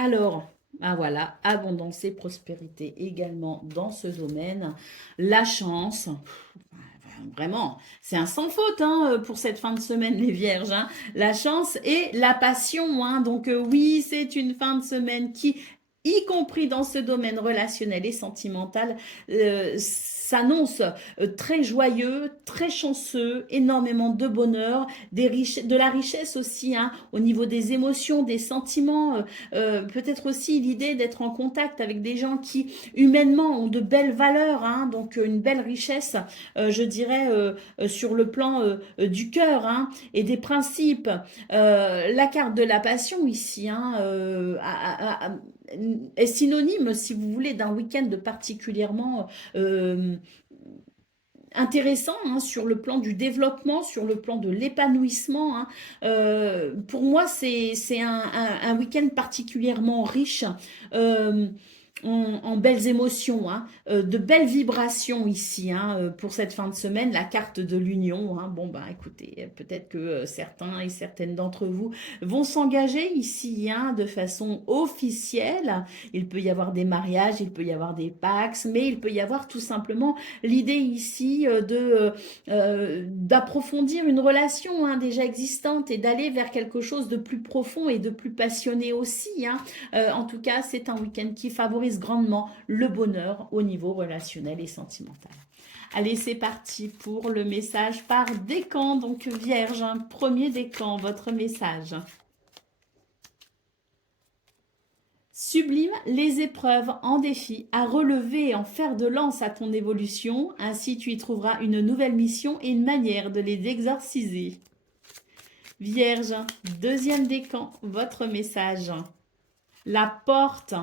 Alors, ah voilà, abondance et prospérité également dans ce domaine. La chance, vraiment, c'est un sans faute hein, pour cette fin de semaine, les vierges. Hein. La chance et la passion. Hein. Donc oui, c'est une fin de semaine qui, y compris dans ce domaine relationnel et sentimental, s'annonce très joyeux, très chanceux, énormément de bonheur, de la richesse aussi hein, au niveau des émotions, des sentiments, peut-être aussi l'idée d'être en contact avec des gens qui humainement ont de belles valeurs, hein, donc une belle richesse, je dirais, sur le plan du cœur hein, et des principes. La carte de la passion ici hein, est synonyme, si vous voulez, d'un week-end particulièrement intéressant hein, sur le plan du développement, sur le plan de l'épanouissement. Hein. Pour moi, c'est un week-end particulièrement riche. En belles émotions, hein, de belles vibrations ici hein, pour cette fin de semaine, la carte de l'union. Hein. Bon, bah écoutez, peut-être que certains et certaines d'entre vous vont s'engager ici hein, de façon officielle. Il peut y avoir des mariages, il peut y avoir des pax, mais il peut y avoir tout simplement l'idée ici d'approfondir une relation hein, déjà existante et d'aller vers quelque chose de plus profond et de plus passionné aussi. Hein. En tout cas, c'est un week-end qui favorise grandement le bonheur au niveau relationnel et sentimental. Allez, c'est parti pour le message par décan. Donc, Vierge, hein, premier décan, votre message. Sublime les épreuves en défi à relever et en fer de lance à ton évolution. Ainsi, tu y trouveras une nouvelle mission et une manière de les exorciser. Vierge, deuxième décan, votre message. La porte,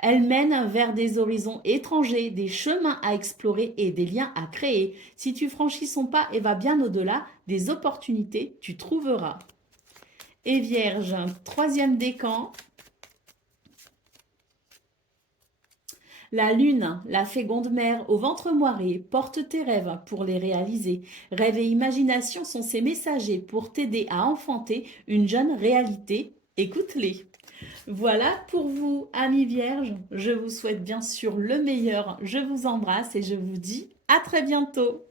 elle mène vers des horizons étrangers, des chemins à explorer et des liens à créer. Si tu franchis son pas et vas bien au-delà, des opportunités tu trouveras. Et Vierge, troisième décan. La lune, la féconde mère au ventre moiré, porte tes rêves pour les réaliser. Rêves et imagination sont ses messagers pour t'aider à enfanter une jeune réalité. Écoute-les. Voilà pour vous, amis vierges. Je vous souhaite bien sûr le meilleur. Je vous embrasse et je vous dis à très bientôt.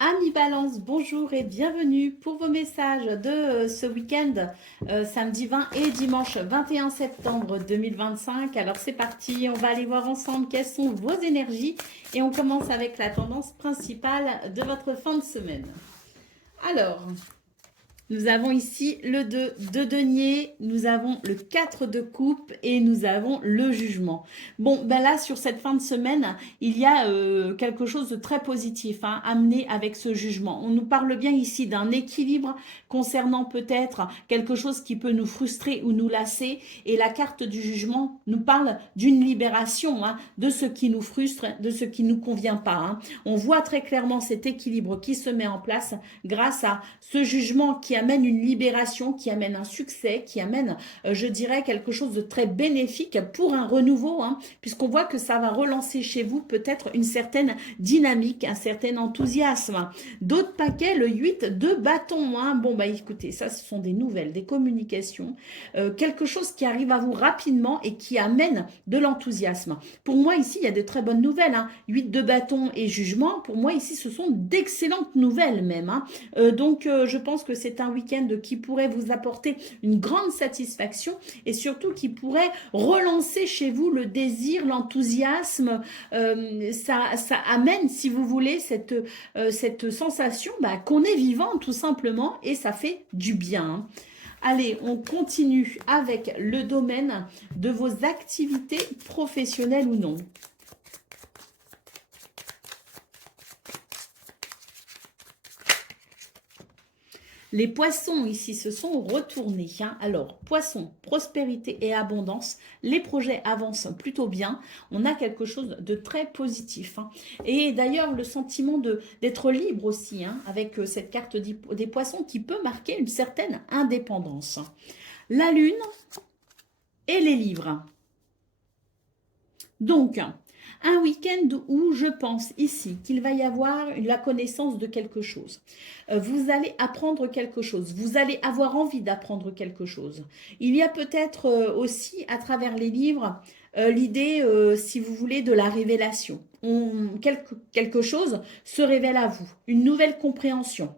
Amis Balance, bonjour et bienvenue pour vos messages de ce week-end, samedi 20 et dimanche 21 septembre 2025. Alors c'est parti, on va aller voir ensemble quelles sont vos énergies et on commence avec la tendance principale de votre fin de semaine. Alors, nous avons ici le 2 de denier, nous avons le 4 de coupe et nous avons le jugement. Bon, ben là, sur cette fin de semaine, il y a quelque chose de très positif hein, amené avec ce jugement. On nous parle bien ici d'un équilibre concernant peut-être quelque chose qui peut nous frustrer ou nous lasser. Et la carte du jugement nous parle d'une libération hein, de ce qui nous frustre, de ce qui ne nous convient pas. Hein. On voit très clairement cet équilibre qui se met en place grâce à ce jugement qui qui amène une libération, qui amène un succès, qui amène, je dirais, quelque chose de très bénéfique pour un renouveau, hein, puisqu'on voit que ça va relancer chez vous peut-être une certaine dynamique, un certain enthousiasme. D'autres paquets, le 8 de bâton. Hein. Bon, bah écoutez, ça, ce sont des nouvelles, des communications, quelque chose qui arrive à vous rapidement et qui amène de l'enthousiasme. Pour moi, ici, il y a de très bonnes nouvelles. Hein. 8 de bâton et jugement, pour moi, ici, ce sont d'excellentes nouvelles même. Hein. Donc, je pense que c'est un week-end qui pourrait vous apporter une grande satisfaction et surtout qui pourrait relancer chez vous le désir, l'enthousiasme. Ça amène, si vous voulez, cette sensation qu'on est vivant tout simplement et ça fait du bien. Hein. Allez, on continue avec le domaine de vos activités professionnelles ou non. Les poissons ici se sont retournés. Hein. Alors, poissons, prospérité et abondance. Les projets avancent plutôt bien. On a quelque chose de très positif. Hein. Et d'ailleurs, le sentiment d'être libre aussi, hein, avec cette carte des poissons qui peut marquer une certaine indépendance. La lune et les livres. Donc, un week-end où je pense ici qu'il va y avoir la connaissance de quelque chose. Vous allez apprendre quelque chose. Vous allez avoir envie d'apprendre quelque chose. Il y a peut-être aussi à travers les livres l'idée, si vous voulez, de la révélation. Quelque chose se révèle à vous. Une nouvelle compréhension.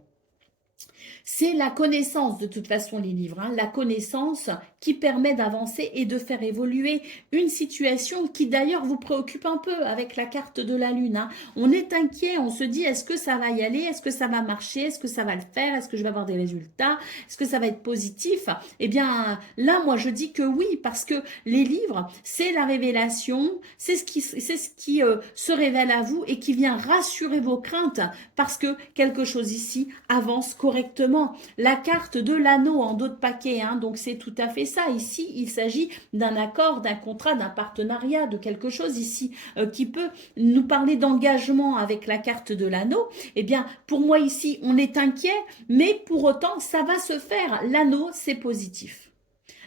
C'est la connaissance, de toute façon, les livres, hein, la connaissance qui permet d'avancer et de faire évoluer une situation qui d'ailleurs vous préoccupe un peu avec la carte de la lune. Hein. On est inquiet, on se dit est-ce que ça va y aller, est-ce que ça va marcher, est-ce que ça va le faire, est-ce que je vais avoir des résultats, est-ce que ça va être positif? Eh bien là, moi je dis que oui, parce que les livres, c'est la révélation, c'est ce qui se révèle à vous et qui vient rassurer vos craintes parce que quelque chose ici avance correctement. La carte de l'anneau en dos de paquet, hein, donc c'est tout à fait ça. Ici, il s'agit d'un accord, d'un contrat, d'un partenariat, de quelque chose ici qui peut nous parler d'engagement avec la carte de l'anneau. Eh bien, pour moi ici, on est inquiet, mais pour autant, ça va se faire. L'anneau, c'est positif.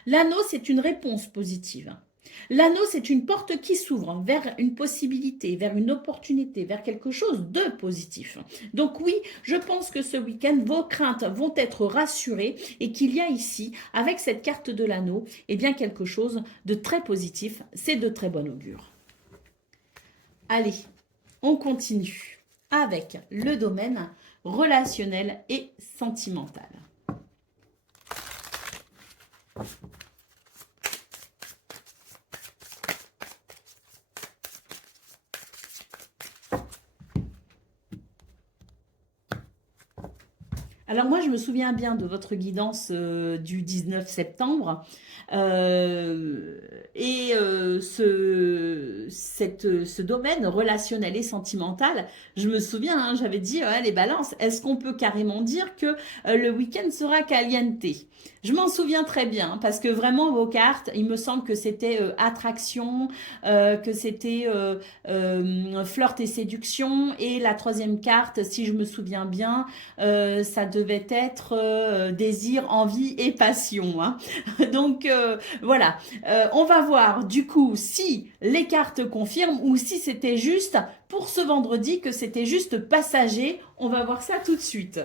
L'anneau, c'est une réponse positive. L'anneau, c'est une porte qui s'ouvre vers une possibilité, vers une opportunité, vers quelque chose de positif. Donc oui, je pense que ce week-end, vos craintes vont être rassurées et qu'il y a ici, avec cette carte de l'anneau, eh bien quelque chose de très positif. C'est de très bon augure. Allez, on continue avec le domaine relationnel et sentimental. Alors moi, je me souviens bien de votre guidance du 19 septembre ce domaine relationnel et sentimental, je me souviens, hein, j'avais dit, les balances, est-ce qu'on peut carrément dire que le week-end sera caliente? Je m'en souviens très bien parce que vraiment vos cartes, il me semble que c'était attraction, que c'était flirt et séduction et la troisième carte, si je me souviens bien, ça devait être désir, envie et passion. Hein. Donc voilà, on va voir du coup si les cartes confirment ou si c'était juste pour ce vendredi que c'était juste passager. On va voir ça tout de suite.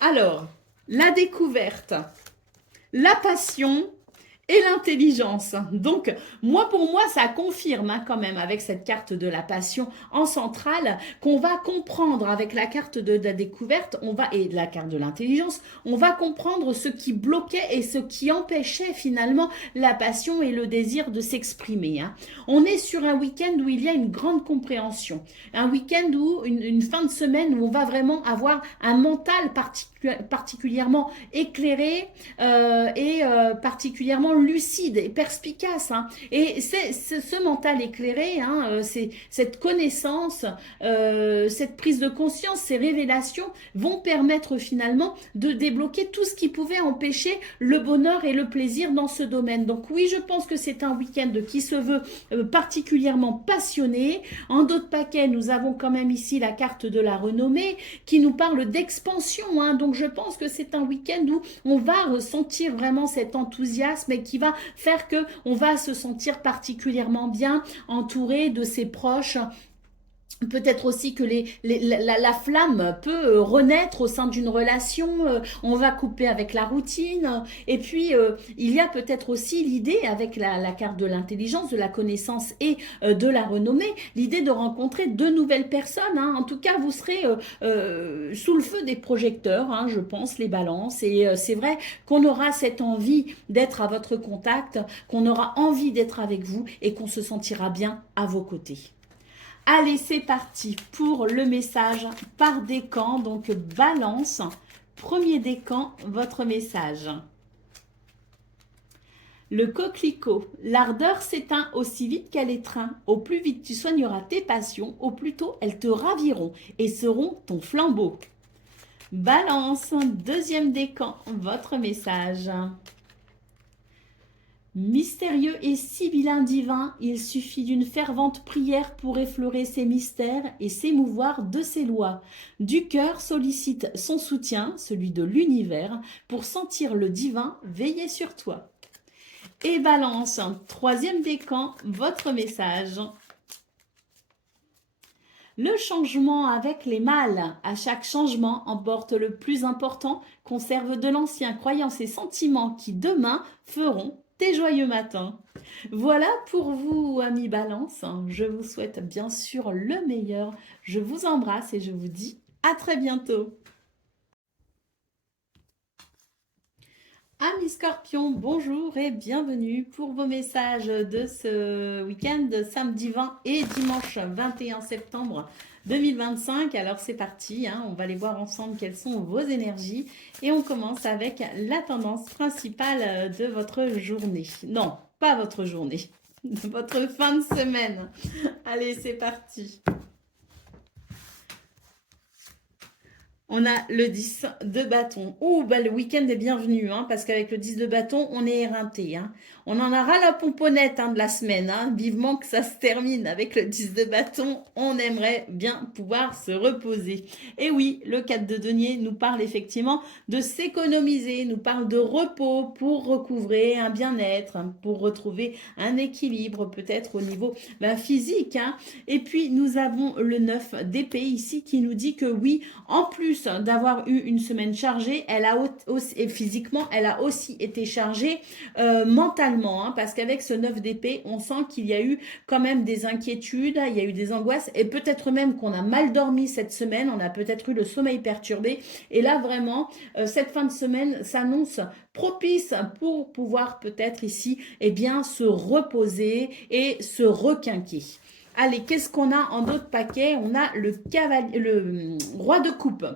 Alors, la découverte, la passion et l'intelligence. Donc, pour moi, ça confirme hein, quand même avec cette carte de la passion en centrale qu'on va comprendre avec la carte de la découverte et la carte de l'intelligence, on va comprendre ce qui bloquait et ce qui empêchait finalement la passion et le désir de s'exprimer. Hein. On est sur un week-end où il y a une grande compréhension, un week-end où une fin de semaine où on va vraiment avoir un mental particulièrement éclairé et particulièrement lucide et perspicace. Hein. Et c'est ce mental éclairé, hein, c'est cette connaissance, cette prise de conscience, ces révélations vont permettre finalement de débloquer tout ce qui pouvait empêcher le bonheur et le plaisir dans ce domaine. Donc oui, je pense que c'est un week-end qui se veut particulièrement passionné. En d'autres paquets, nous avons quand même ici la carte de la renommée qui nous parle d'expansion. Hein. Donc je pense que c'est un week-end où on va ressentir vraiment cet enthousiasme et qui va faire que on va se sentir particulièrement bien entouré de ses proches. Peut-être aussi que la flamme peut renaître au sein d'une relation, on va couper avec la routine, et puis il y a peut-être aussi l'idée avec la carte de l'intelligence, de la connaissance et de la renommée, l'idée de rencontrer de nouvelles personnes. Hein. En tout cas, vous serez sous le feu des projecteurs, hein, je pense, les balances, et c'est vrai qu'on aura cette envie d'être à votre contact, qu'on aura envie d'être avec vous et qu'on se sentira bien à vos côtés. Allez, c'est parti pour le message par décan. Donc, balance, premier décan, votre message. Le coquelicot, l'ardeur s'éteint aussi vite qu'elle étreint. Au plus vite tu soigneras tes passions, au plus tôt elles te raviront et seront ton flambeau. Balance, deuxième décan, votre message. Mystérieux et sibyllin divin, il suffit d'une fervente prière pour effleurer ses mystères et s'émouvoir de ses lois. Du cœur sollicite son soutien, celui de l'univers, pour sentir le divin veiller sur toi. Et balance, troisième décan, votre message. Le changement avec les mâles. À chaque changement, emporte le plus important, conserve de l'ancien, croyances et sentiments qui demain feront tes joyeux matins. Voilà pour vous, amis Balance. Je vous souhaite bien sûr le meilleur. Je vous embrasse et je vous dis à très bientôt. Amis Scorpions, bonjour et bienvenue pour vos messages de ce week-end, samedi 20 et dimanche 21 septembre 2025. Alors c'est parti, hein, on va aller voir ensemble quelles sont vos énergies et on commence avec la tendance principale de votre journée. Non, pas votre journée, de votre fin de semaine. Allez, c'est parti. On a le 10 de bâton. Ouh, bah, le week-end est bienvenu, hein, parce qu'avec le 10 de bâton, on est éreinté. Hein. On en aura la pomponnette de la semaine. Hein. Vivement que ça se termine avec le 10 de bâton. On aimerait bien pouvoir se reposer. Et oui, le 4 de denier nous parle effectivement de s'économiser, nous parle de repos pour recouvrer un bien-être, pour retrouver un équilibre peut-être au niveau physique. Hein. Et puis, nous avons le 9 d'épée ici qui nous dit que oui, en plus d'avoir eu une semaine chargée, elle a aussi, et physiquement, elle a aussi été chargée mentalement, hein, parce qu'avec ce 9 d'épée, on sent qu'il y a eu quand même des inquiétudes, il y a eu des angoisses, et peut-être même qu'on a mal dormi cette semaine, on a peut-être eu le sommeil perturbé, et là vraiment, cette fin de semaine s'annonce propice pour pouvoir peut-être ici, eh bien, se reposer et se requinquer. Allez, qu'est-ce qu'on a en d'autres paquets? On a le roi de coupe.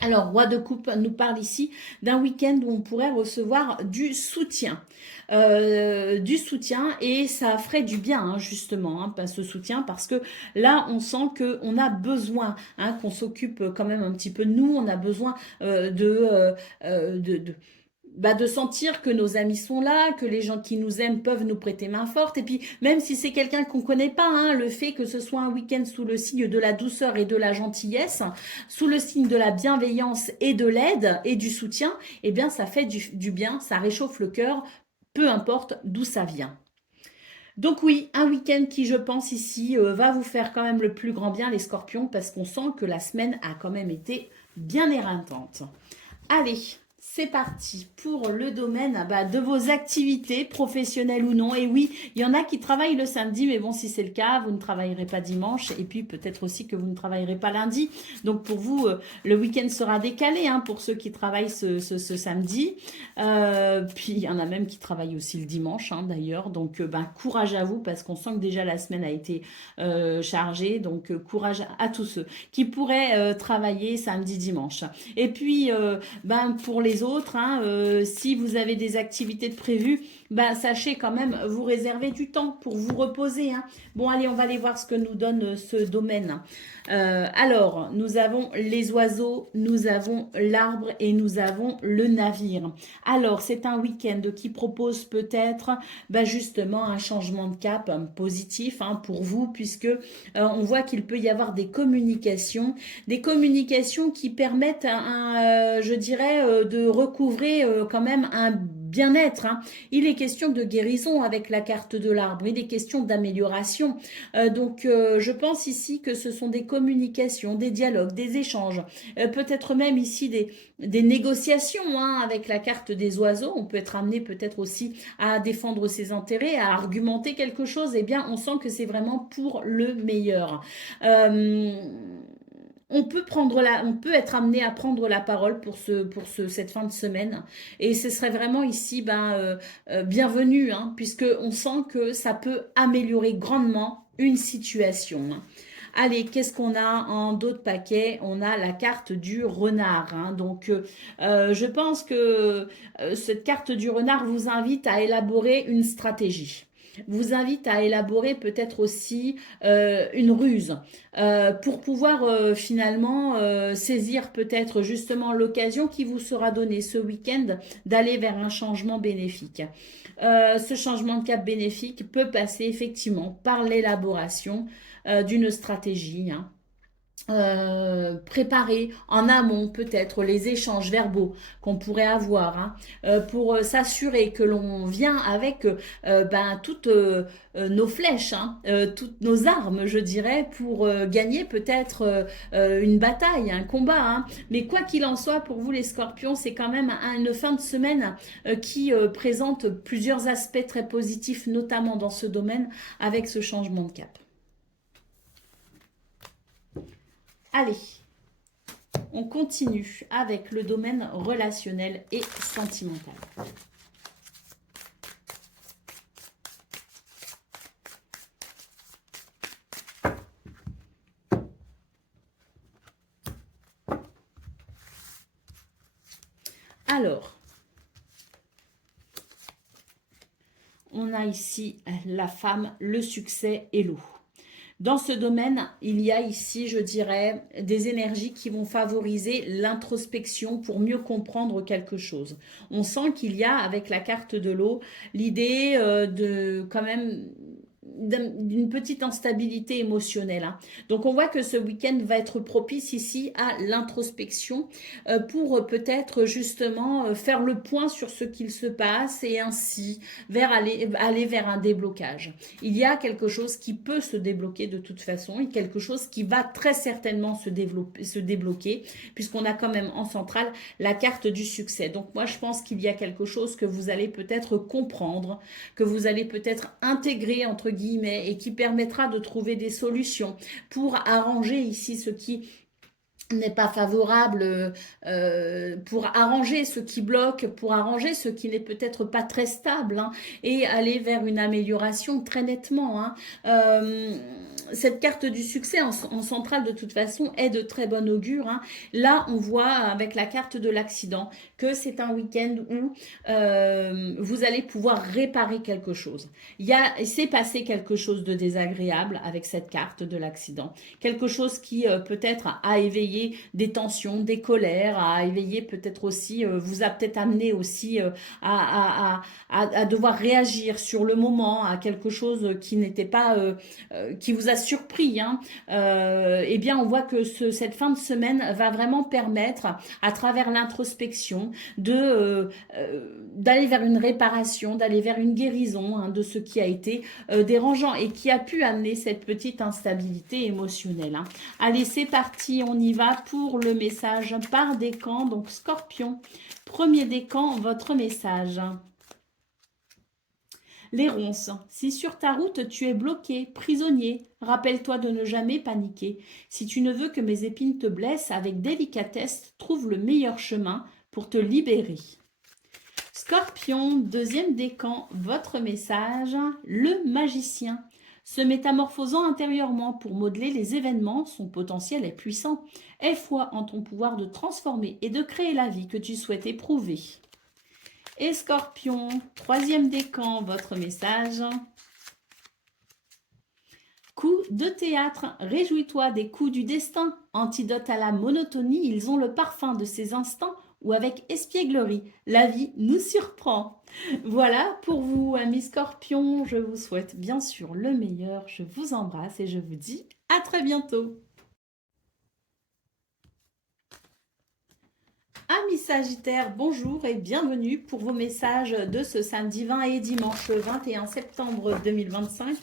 Alors, roi de coupe nous parle ici d'un week-end où on pourrait recevoir du soutien. Et ça ferait du bien, hein, justement, hein, ce soutien, parce que là, on sent qu'on a besoin, hein, qu'on s'occupe quand même un petit peu de nous, on a besoin de sentir que nos amis sont là, que les gens qui nous aiment peuvent nous prêter main forte. Et puis, même si c'est quelqu'un qu'on connaît pas, hein, le fait que ce soit un week-end sous le signe de la douceur et de la gentillesse, sous le signe de la bienveillance et de l'aide et du soutien, eh bien, ça fait du bien, ça réchauffe le cœur, peu importe d'où ça vient. Donc oui, un week-end qui, je pense ici, va vous faire quand même le plus grand bien, les scorpions, parce qu'on sent que la semaine a quand même été bien éreintante. Allez, c'est parti pour le domaine de vos activités professionnelles ou non. Et oui, il y en a qui travaillent le samedi, mais bon, si c'est le cas, vous ne travaillerez pas dimanche. Et puis peut-être aussi que vous ne travaillerez pas lundi. Donc pour vous, le week-end sera décalé, hein, pour ceux qui travaillent ce samedi. Puis il y en a même qui travaillent aussi le dimanche, hein, d'ailleurs. Donc courage à vous, parce qu'on sent que déjà la semaine a été chargée. Donc courage à tous ceux qui pourraient travailler samedi, dimanche. Et puis pour les les autres, hein, si vous avez des activités de prévues, ben, sachez quand même vous réserver du temps pour vous reposer. Hein. Bon, allez, on va aller voir ce que nous donne ce domaine. Alors, nous avons les oiseaux, nous avons l'arbre et nous avons le navire. Alors, c'est un week-end qui propose peut-être ben, justement un changement de cap positif hein, pour vous, puisque on voit qu'il peut y avoir des communications qui permettent, je dirais, de recouvrer quand même un bien-être. Hein. Il est question de guérison avec la carte de l'arbre, il est question d'amélioration. Donc, je pense ici que ce sont des communications, des dialogues, des échanges, peut-être même ici des négociations hein, avec la carte des oiseaux. On peut être amené peut-être aussi à défendre ses intérêts, à argumenter quelque chose. Eh bien, on sent que c'est vraiment pour le meilleur. On peut être amené à prendre la parole pour cette fin de semaine et ce serait vraiment ici bienvenu hein, puisque on sent que ça peut améliorer grandement une situation. Hein. Allez, qu'est-ce qu'on a en d'autres paquets? On a la carte du renard. Hein. Donc, je pense que cette carte du renard vous invite à élaborer une stratégie. Vous invite à élaborer peut-être aussi une ruse pour pouvoir finalement saisir peut-être justement l'occasion qui vous sera donnée ce week-end d'aller vers un changement bénéfique. Ce changement de cap bénéfique peut passer effectivement par l'élaboration d'une stratégie. Hein. Préparer en amont peut-être les échanges verbaux qu'on pourrait avoir hein, pour s'assurer que l'on vient avec toutes nos flèches, hein, toutes nos armes je dirais pour gagner peut-être une bataille, un combat. Hein. Mais quoi qu'il en soit pour vous les scorpions c'est quand même une fin de semaine qui présente plusieurs aspects très positifs notamment dans ce domaine avec ce changement de cap. Allez, on continue avec le domaine relationnel et sentimental. Alors, on a ici la femme, le succès et l'eau. Dans ce domaine, il y a ici, je dirais, des énergies qui vont favoriser l'introspection pour mieux comprendre quelque chose. On sent qu'il y a, avec la carte de l'eau, l'idée de quand même d'une petite instabilité émotionnelle. Hein. Donc on voit que ce week-end va être propice ici à l'introspection pour peut-être justement faire le point sur ce qu'il se passe et ainsi aller vers un déblocage. Il y a quelque chose qui peut se débloquer de toute façon et quelque chose qui va très certainement se débloquer puisqu'on a quand même en centrale la carte du succès. Donc moi je pense qu'il y a quelque chose que vous allez peut-être comprendre, que vous allez peut-être intégrer entre guillemets et qui permettra de trouver des solutions pour arranger ici ce qui n'est pas favorable, pour arranger ce qui bloque, pour arranger ce qui n'est peut-être pas très stable hein, et aller vers une amélioration très nettement. Hein. Cette carte du succès en centrale de toute façon est de très bon augure. Hein. Là, on voit avec la carte de l'accident que c'est un week-end où vous allez pouvoir réparer quelque chose. Il s'est passé quelque chose de désagréable avec cette carte de l'accident. Quelque chose qui peut-être a éveillé des tensions, des colères, a éveillé peut-être aussi, vous a peut-être amené aussi à devoir réagir sur le moment à quelque chose qui n'était pas, qui vous a surpris. Hein. Eh bien, on voit que cette fin de semaine va vraiment permettre, à travers l'introspection, d'aller vers une réparation, d'aller vers une guérison hein, de ce qui a été dérangeant et qui a pu amener cette petite instabilité émotionnelle. Hein. Allez, c'est parti, on y va pour le message par décan. Donc, Scorpion, premier décan, votre message. Les ronces, si sur ta route tu es bloqué, prisonnier, rappelle-toi de ne jamais paniquer. Si tu ne veux que mes épines te blessent, avec délicatesse, trouve le meilleur chemin pour te libérer. Scorpion, deuxième décan, votre message, le magicien. Se métamorphosant intérieurement pour modeler les événements, son potentiel est puissant. Aie foi en ton pouvoir de transformer et de créer la vie que tu souhaites éprouver. Et Scorpion, troisième décan, votre message. Coup de théâtre, réjouis-toi des coups du destin. Antidote à la monotonie, ils ont le parfum de ces instants où avec espièglerie, la vie nous surprend. Voilà pour vous, amis Scorpions. Je vous souhaite bien sûr le meilleur. Je vous embrasse et je vous dis à très bientôt. Amis Sagittaires, bonjour et bienvenue pour vos messages de ce samedi 20 et dimanche 21 septembre 2025.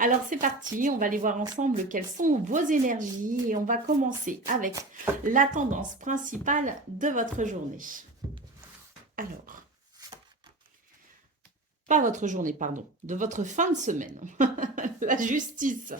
Alors c'est parti, on va aller voir ensemble quelles sont vos énergies et on va commencer avec la tendance principale de votre journée. Alors, pas votre journée, pardon, de votre fin de semaine. La justice.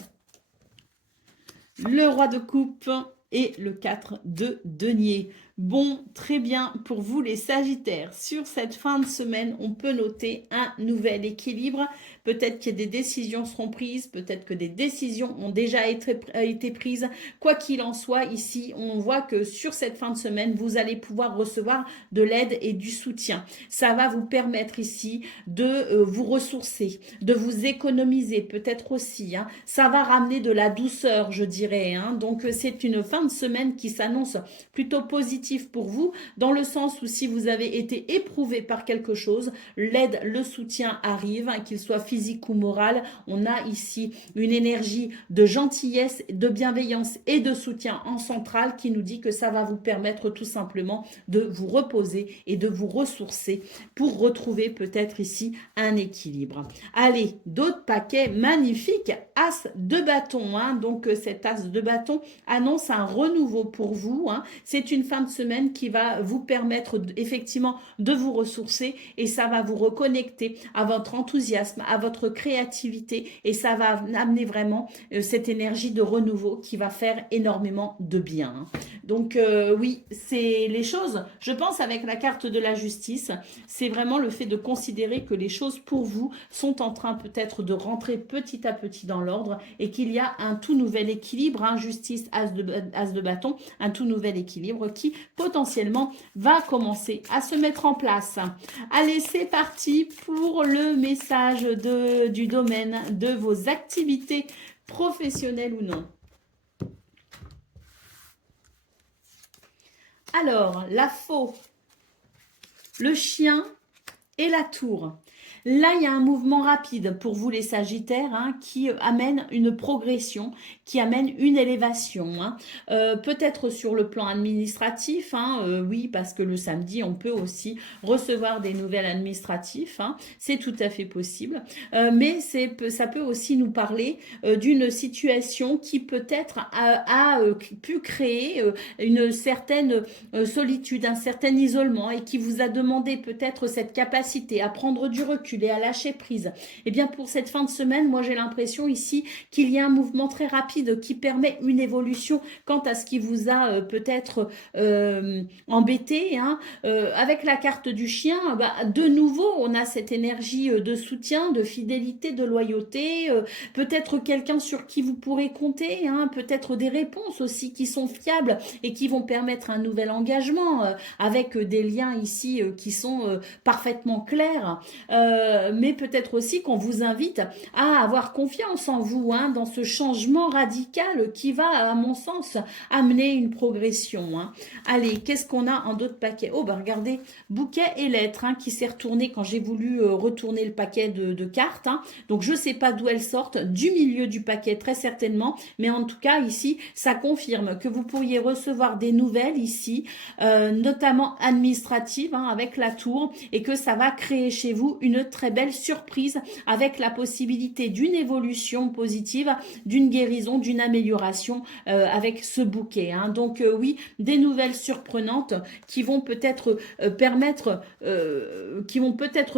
Le roi de coupe et le 4 de denier. Bon, très bien pour vous les Sagittaires. Sur cette fin de semaine, on peut noter un nouvel équilibre. Peut-être que des décisions seront prises, peut-être que des décisions ont déjà été prises. Quoi qu'il en soit, ici, on voit que sur cette fin de semaine, vous allez pouvoir recevoir de l'aide et du soutien. Ça va vous permettre ici de vous ressourcer, de vous économiser peut-être aussi. Hein. Ça va ramener de la douceur, je dirais. Hein. Donc, c'est une fin de semaine qui s'annonce plutôt positive pour vous, dans le sens où si vous avez été éprouvé par quelque chose, l'aide, le soutien arrive, hein, qu'il soit physique ou moral. On a ici une énergie de gentillesse, de bienveillance et de soutien en centrale qui nous dit que ça va vous permettre tout simplement de vous reposer et de vous ressourcer pour retrouver peut-être ici un équilibre. Allez, d'autres paquets magnifiques. As de bâton, hein, donc cet as de bâton annonce un renouveau pour vous. Hein. C'est une fin de semaine qui va vous permettre effectivement de vous ressourcer et ça va vous reconnecter à votre enthousiasme, à votre créativité et ça va amener vraiment cette énergie de renouveau qui va faire énormément de bien. Hein. Donc oui, c'est les choses, je pense avec la carte de la justice, c'est vraiment le fait de considérer que les choses pour vous sont en train peut-être de rentrer petit à petit dans l'ordre et qu'il y a un tout nouvel équilibre, hein, justice, as de bâton, un tout nouvel équilibre qui potentiellement va commencer à se mettre en place. Allez, c'est parti pour le message du domaine de vos activités professionnelles ou non. Alors, la faux, le chien et la tour. Là, il y a un mouvement rapide pour vous les Sagittaires hein, qui amène une progression, qui amène une élévation. Hein. Peut-être sur le plan administratif, hein, oui, parce que le samedi, on peut aussi recevoir des nouvelles administratives. Hein, c'est tout à fait possible. Mais ça peut aussi nous parler d'une situation qui peut-être a pu créer une certaine solitude, un certain isolement et qui vous a demandé peut-être cette capacité à prendre du recul et à lâcher prise. Et bien pour cette fin de semaine, moi j'ai l'impression ici qu'il y a un mouvement très rapide qui permet une évolution quant à ce qui vous a peut-être embêté. Hein. Avec la carte du chien, de nouveau on a cette énergie de soutien, de fidélité, de loyauté, peut-être quelqu'un sur qui vous pourrez compter, hein, peut-être des réponses aussi qui sont fiables et qui vont permettre un nouvel engagement avec des liens ici qui sont parfaitement clairs. Mais peut-être aussi qu'on vous invite à avoir confiance en vous hein, dans ce changement radical qui va, à mon sens, amener une progression. Hein. Allez, qu'est-ce qu'on a en d'autres paquets? Oh, bah regardez, bouquet et lettres hein, qui s'est retourné quand j'ai voulu retourner le paquet de cartes. Hein. Donc, je ne sais pas d'où elles sortent, du milieu du paquet très certainement, mais en tout cas, ici, ça confirme que vous pourriez recevoir des nouvelles ici, notamment administratives hein, avec la tour, et que ça va créer chez vous une très belle surprise avec la possibilité d'une évolution positive, d'une guérison, d'une amélioration avec ce bouquet. Hein. Donc oui, des nouvelles surprenantes qui vont peut-être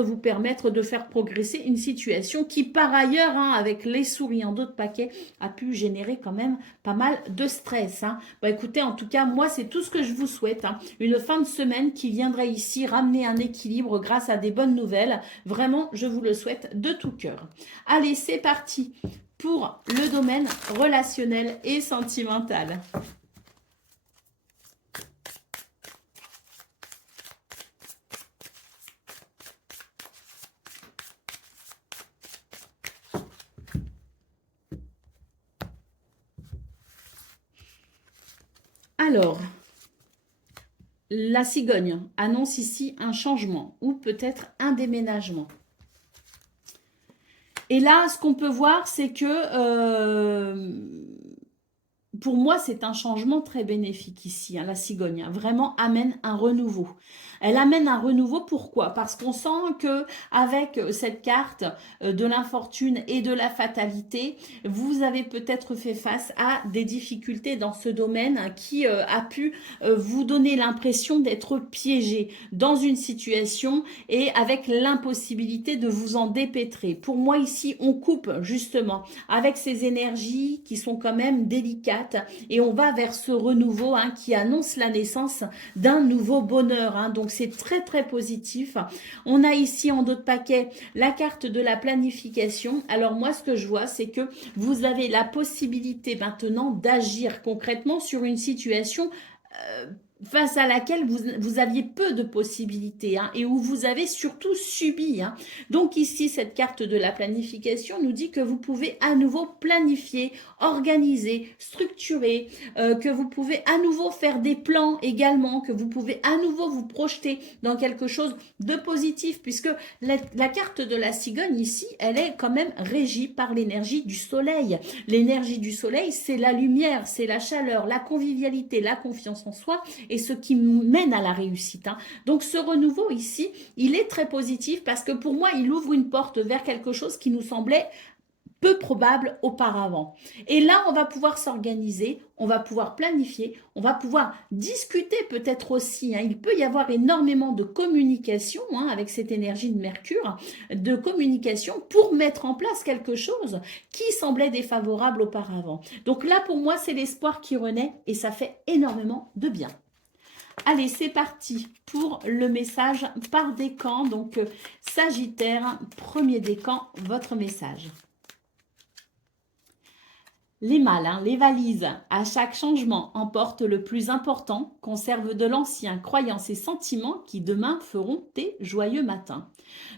vous permettre de faire progresser une situation qui par ailleurs, hein, avec les souriants d'autres paquets, a pu générer quand même pas mal de stress. Hein. Bah, écoutez, en tout cas, moi c'est tout ce que je vous souhaite. Hein. Une fin de semaine qui viendrait ici ramener un équilibre grâce à des bonnes nouvelles. Vraiment, je vous le souhaite de tout cœur. Allez, c'est parti pour le domaine relationnel et sentimental. Alors, la cigogne annonce ici un changement ou peut-être un déménagement. Et là, ce qu'on peut voir, c'est que pour moi, c'est un changement très bénéfique ici. Hein, la cigogne vraiment amène un renouveau. Elle amène un renouveau, pourquoi? Parce qu'on sent que avec cette carte de l'infortune et de la fatalité, vous avez peut-être fait face à des difficultés dans ce domaine qui a pu vous donner l'impression d'être piégé dans une situation et avec l'impossibilité de vous en dépêtrer. Pour moi, ici, on coupe justement avec ces énergies qui sont quand même délicates et on va vers ce renouveau qui annonce la naissance d'un nouveau bonheur. Donc, c'est très, très positif. On a ici en dos de paquet la carte de la planification. Alors, moi, ce que je vois, c'est que vous avez la possibilité maintenant d'agir concrètement sur une situation face à laquelle vous aviez peu de possibilités et où vous avez surtout subi. Donc ici, cette carte de la planification nous dit que vous pouvez à nouveau planifier, organiser, structurer, que vous pouvez à nouveau faire des plans également, que vous pouvez à nouveau vous projeter dans quelque chose de positif, puisque la carte de la cigogne ici, elle est quand même régie par l'énergie du soleil. L'énergie du soleil, c'est la lumière, c'est la chaleur, la convivialité, la confiance en soi, et ce qui mène à la réussite. Donc ce renouveau ici, il est très positif parce que pour moi, il ouvre une porte vers quelque chose qui nous semblait peu probable auparavant. Et là, on va pouvoir s'organiser, on va pouvoir planifier, on va pouvoir discuter peut-être aussi. Il peut y avoir énormément de communication avec cette énergie de Mercure, de communication pour mettre en place quelque chose qui semblait défavorable auparavant. Donc là, pour moi, c'est l'espoir qui renaît et ça fait énormément de bien. Allez, c'est parti pour le message par décan. Donc, Sagittaire, premier décan, votre message. Les mâles, les valises, à chaque changement, emportent le plus important, conservent de l'ancien, croyances et sentiments qui demain feront tes joyeux matins.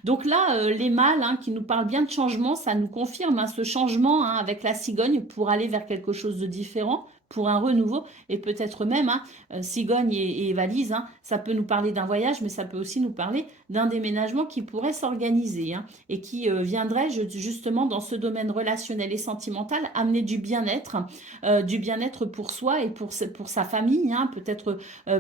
Donc là, les mâles qui nous parlent bien de changement, ça nous confirme ce changement avec la cigogne pour aller vers quelque chose de différent, pour un renouveau et peut-être même cigogne et valise, ça peut nous parler d'un voyage, mais ça peut aussi nous parler d'un déménagement qui pourrait s'organiser et qui viendrait justement dans ce domaine relationnel et sentimental amener du bien-être pour soi et pour sa famille, peut-être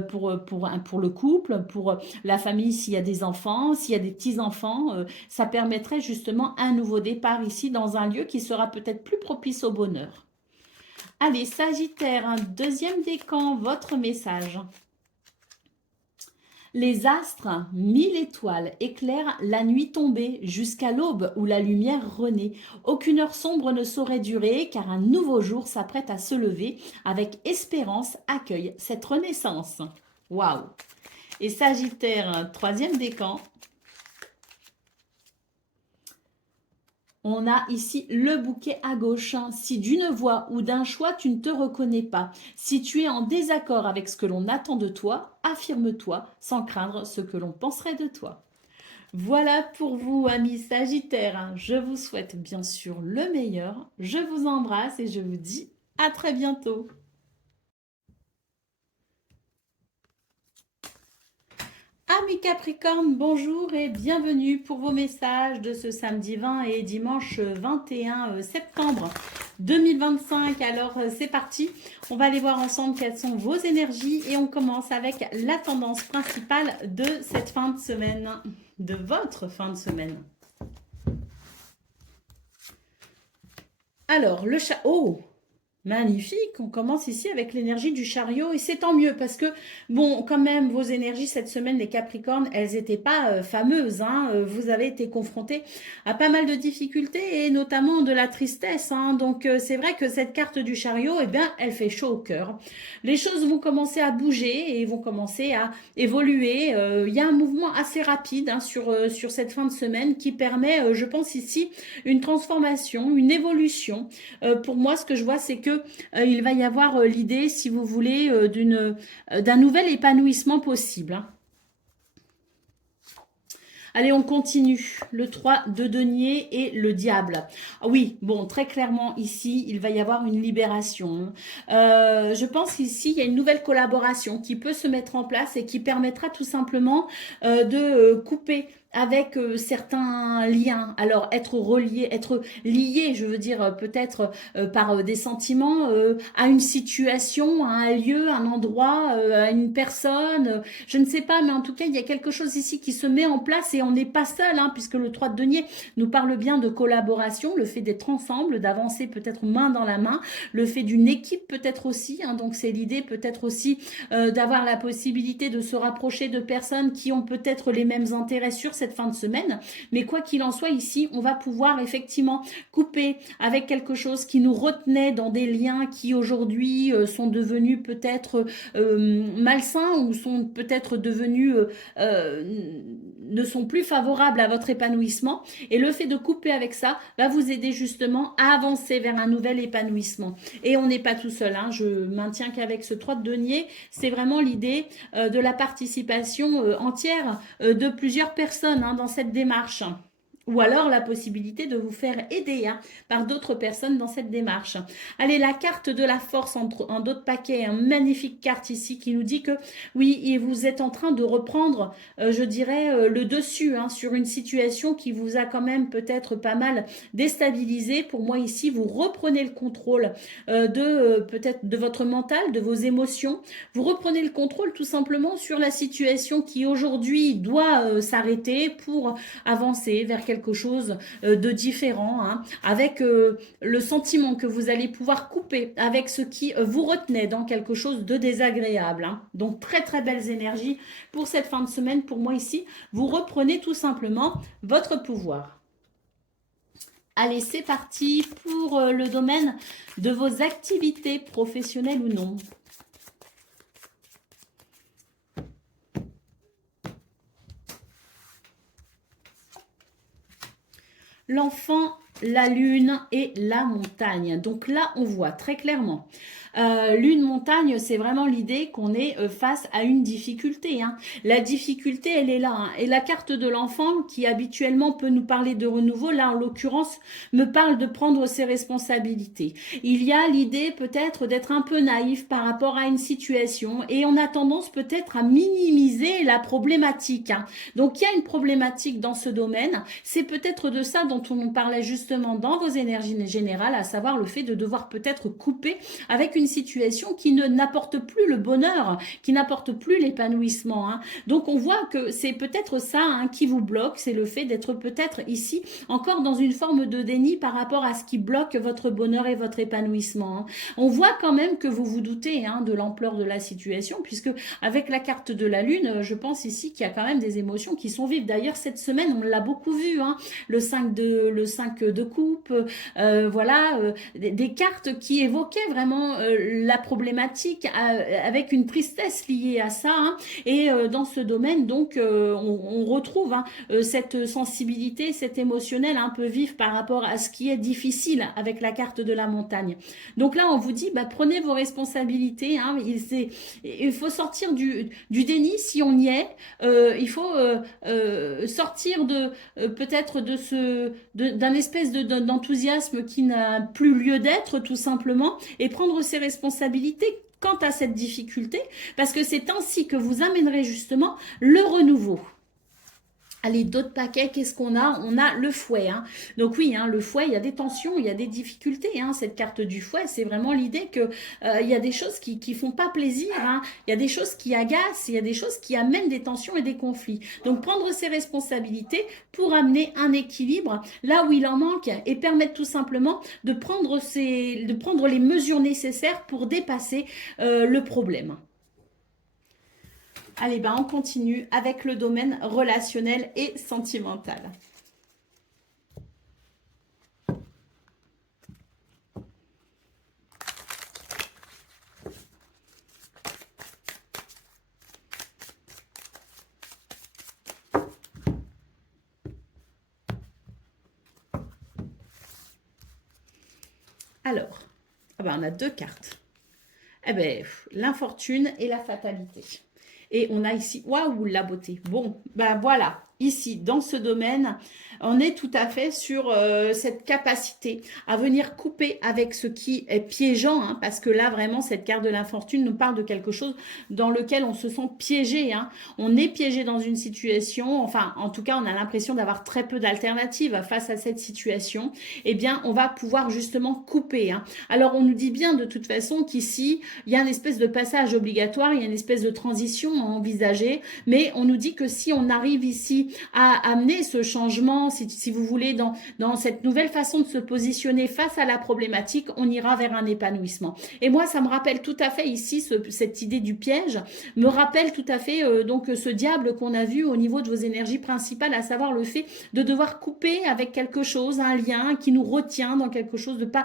pour le couple, pour la famille s'il y a des enfants, s'il y a des petits-enfants, ça permettrait justement un nouveau départ ici dans un lieu qui sera peut-être plus propice au bonheur. Allez, Sagittaire, deuxième décan, votre message. Les astres, 1000 étoiles, éclairent la nuit tombée jusqu'à l'aube où la lumière renaît. Aucune heure sombre ne saurait durer car un nouveau jour s'apprête à se lever. Avec espérance, accueille cette renaissance. Waouh! Et Sagittaire, troisième décan. On a ici le bouquet à gauche. Si d'une voix ou d'un choix tu ne te reconnais pas, si tu es en désaccord avec ce que l'on attend de toi, affirme-toi sans craindre ce que l'on penserait de toi. Voilà pour vous, amis Sagittaires. Je vous souhaite bien sûr le meilleur. Je vous embrasse et je vous dis à très bientôt. Amis Capricorne, bonjour et bienvenue pour vos messages de ce samedi 20 et dimanche 21 septembre 2025. Alors c'est parti, on va aller voir ensemble quelles sont vos énergies et on commence avec la tendance principale de cette fin de semaine, de votre fin de semaine. Alors le chat, oh, Magnifique, on commence ici avec l'énergie du chariot et c'est tant mieux parce que, bon, quand même, vos énergies cette semaine, les Capricornes, elles n'étaient pas fameuses, hein. Vous avez été confrontés à pas mal de difficultés et notamment de la tristesse, hein. Donc, c'est vrai que cette carte du chariot, eh bien, elle fait chaud au cœur. Les choses vont commencer à bouger et vont commencer à évoluer. Il y a un mouvement assez rapide hein, sur cette fin de semaine qui permet, je pense ici, une transformation, une évolution. Pour moi, ce que je vois, c'est que il va y avoir l'idée, si vous voulez, d'un nouvel épanouissement possible, hein. Allez, on continue. Le 3 de denier et le diable. Ah oui, bon, très clairement, ici, il va y avoir une libération. Je pense ici, il y a une nouvelle collaboration qui peut se mettre en place et qui permettra tout simplement de couper avec certains liens. Alors, être relié, être lié, je veux dire, peut-être par des sentiments à une situation, à un lieu, un endroit, à une personne. Je ne sais pas, mais en tout cas, il y a quelque chose ici qui se met en place et on n'est pas seul, hein, puisque le 3 de denier nous parle bien de collaboration, le fait d'être ensemble, d'avancer peut-être main dans la main, le fait d'une équipe peut-être aussi, hein, donc c'est l'idée peut-être aussi d'avoir la possibilité de se rapprocher de personnes qui ont peut-être les mêmes intérêts sur cette fin de semaine, mais quoi qu'il en soit ici, on va pouvoir effectivement couper avec quelque chose qui nous retenait dans des liens qui aujourd'hui sont devenus peut-être malsains ou sont peut-être devenus ne sont plus favorables à votre épanouissement et le fait de couper avec ça va vous aider justement à avancer vers un nouvel épanouissement et on n'est pas tout seul, hein. Je maintiens qu'avec ce 3 de denier c'est vraiment l'idée de la participation entière de plusieurs personnes hein, dans cette démarche ou alors la possibilité de vous faire aider hein, par d'autres personnes dans cette démarche. Allez, la carte de la force en d'autres paquets, une magnifique carte ici qui nous dit que oui, et vous êtes en train de reprendre, je dirais, le dessus hein, sur une situation qui vous a quand même peut-être pas mal déstabilisé. Pour moi ici, vous reprenez le contrôle de peut-être de votre mental, de vos émotions. Vous reprenez le contrôle tout simplement sur la situation qui aujourd'hui doit s'arrêter pour avancer vers quelque chose de différent, hein, avec le sentiment que vous allez pouvoir couper avec ce qui vous retenait dans quelque chose de désagréable, hein. Donc très très belles énergies pour cette fin de semaine. Pour moi ici, vous reprenez tout simplement votre pouvoir. Allez, c'est parti pour le domaine de vos activités professionnelles ou non. L'enfant, la lune et la montagne. Donc là, on voit très clairement. Lune, montagne, c'est vraiment l'idée qu'on est face à une difficulté, hein. La difficulté, elle est là, hein. Et la carte de l'enfant, qui habituellement peut nous parler de renouveau, là, en l'occurrence, me parle de prendre ses responsabilités. Il y a l'idée peut-être d'être un peu naïf par rapport à une situation et on a tendance peut-être à minimiser la problématique, hein. Donc, il y a une problématique dans ce domaine. C'est peut-être de ça dont on nous parlait justement dans vos énergies générales, à savoir le fait de devoir peut-être couper avec une situation qui ne n'apporte plus le bonheur, qui n'apporte plus l'épanouissement, hein. Donc on voit que c'est peut-être ça hein, qui vous bloque, c'est le fait d'être peut-être ici encore dans une forme de déni par rapport à ce qui bloque votre bonheur et votre épanouissement, hein. On voit quand même que vous vous doutez hein, de l'ampleur de la situation, puisque avec la carte de la lune, je pense ici qu'il y a quand même des émotions qui sont vives. D'ailleurs cette semaine on l'a beaucoup vu, hein, le 5 de coupe, voilà, des cartes qui évoquaient vraiment la problématique avec une tristesse liée à ça, hein. Et dans ce domaine donc on retrouve hein, cette sensibilité, cet émotionnel un peu vif par rapport à ce qui est difficile avec la carte de la montagne. Donc là on vous dit bah, prenez vos responsabilités, hein. Il faut sortir du déni si on y est, il faut sortir de peut-être de d'un espèce d'enthousiasme qui n'a plus lieu d'être tout simplement et prendre ses responsabilités quant à cette difficulté parce que c'est ainsi que vous amènerez justement le renouveau. Allez, d'autres paquets, qu'est-ce qu'on a? On a le fouet. Hein. Donc oui, hein, le fouet, il y a des tensions, il y a des difficultés. Hein. Cette carte du fouet, c'est vraiment l'idée que il y a des choses qui font pas plaisir. Hein. Il y a des choses qui agacent, il y a des choses qui amènent des tensions et des conflits. Donc prendre ses responsabilités pour amener un équilibre là où il en manque et permettre tout simplement de prendre les mesures nécessaires pour dépasser le problème. Allez, ben on continue avec le domaine relationnel et sentimental. Alors, ah ben on a deux cartes. Eh ben, l'infortune et la fatalité. Et on a ici, waouh, la beauté. Bon, ben voilà, ici, dans ce domaine, on est tout à fait sur cette capacité à venir couper avec ce qui est piégeant, hein, parce que là, vraiment, cette carte de l'infortune nous parle de quelque chose dans lequel on se sent piégé. Hein. On est piégé dans une situation, enfin, en tout cas, on a l'impression d'avoir très peu d'alternatives face à cette situation. Eh bien, on va pouvoir justement couper. Hein. Alors, on nous dit bien de toute façon qu'ici, il y a une espèce de passage obligatoire, il y a une espèce de transition à envisager, mais on nous dit que si on arrive ici à amener ce changement, si vous voulez, dans cette nouvelle façon de se positionner face à la problématique, on ira vers un épanouissement. Et moi, ça me rappelle tout à fait ici, cette idée du piège, me rappelle tout à fait donc ce diable qu'on a vu au niveau de vos énergies principales, à savoir le fait de devoir couper avec quelque chose, un lien qui nous retient dans quelque chose de pas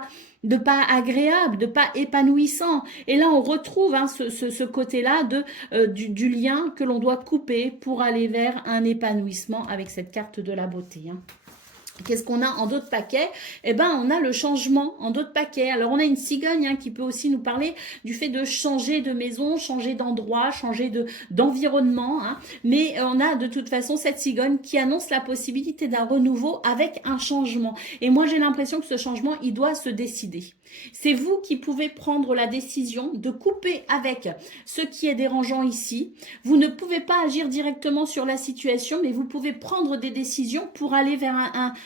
agréable, de pas épanouissant. Et là, on retrouve hein, ce côté-là du lien que l'on doit couper pour aller vers un épanouissement avec cette carte de la beauté. Hein. Qu'est-ce qu'on a en d'autres paquets? Eh ben, on a le changement en d'autres paquets. Alors, on a une cigogne hein, qui peut aussi nous parler du fait de changer de maison, changer d'endroit, changer d'environnement. Hein. Mais on a de toute façon cette cigogne qui annonce la possibilité d'un renouveau avec un changement. Et moi, j'ai l'impression que ce changement, il doit se décider. C'est vous qui pouvez prendre la décision de couper avec ce qui est dérangeant ici. Vous ne pouvez pas agir directement sur la situation, mais vous pouvez prendre des décisions pour aller vers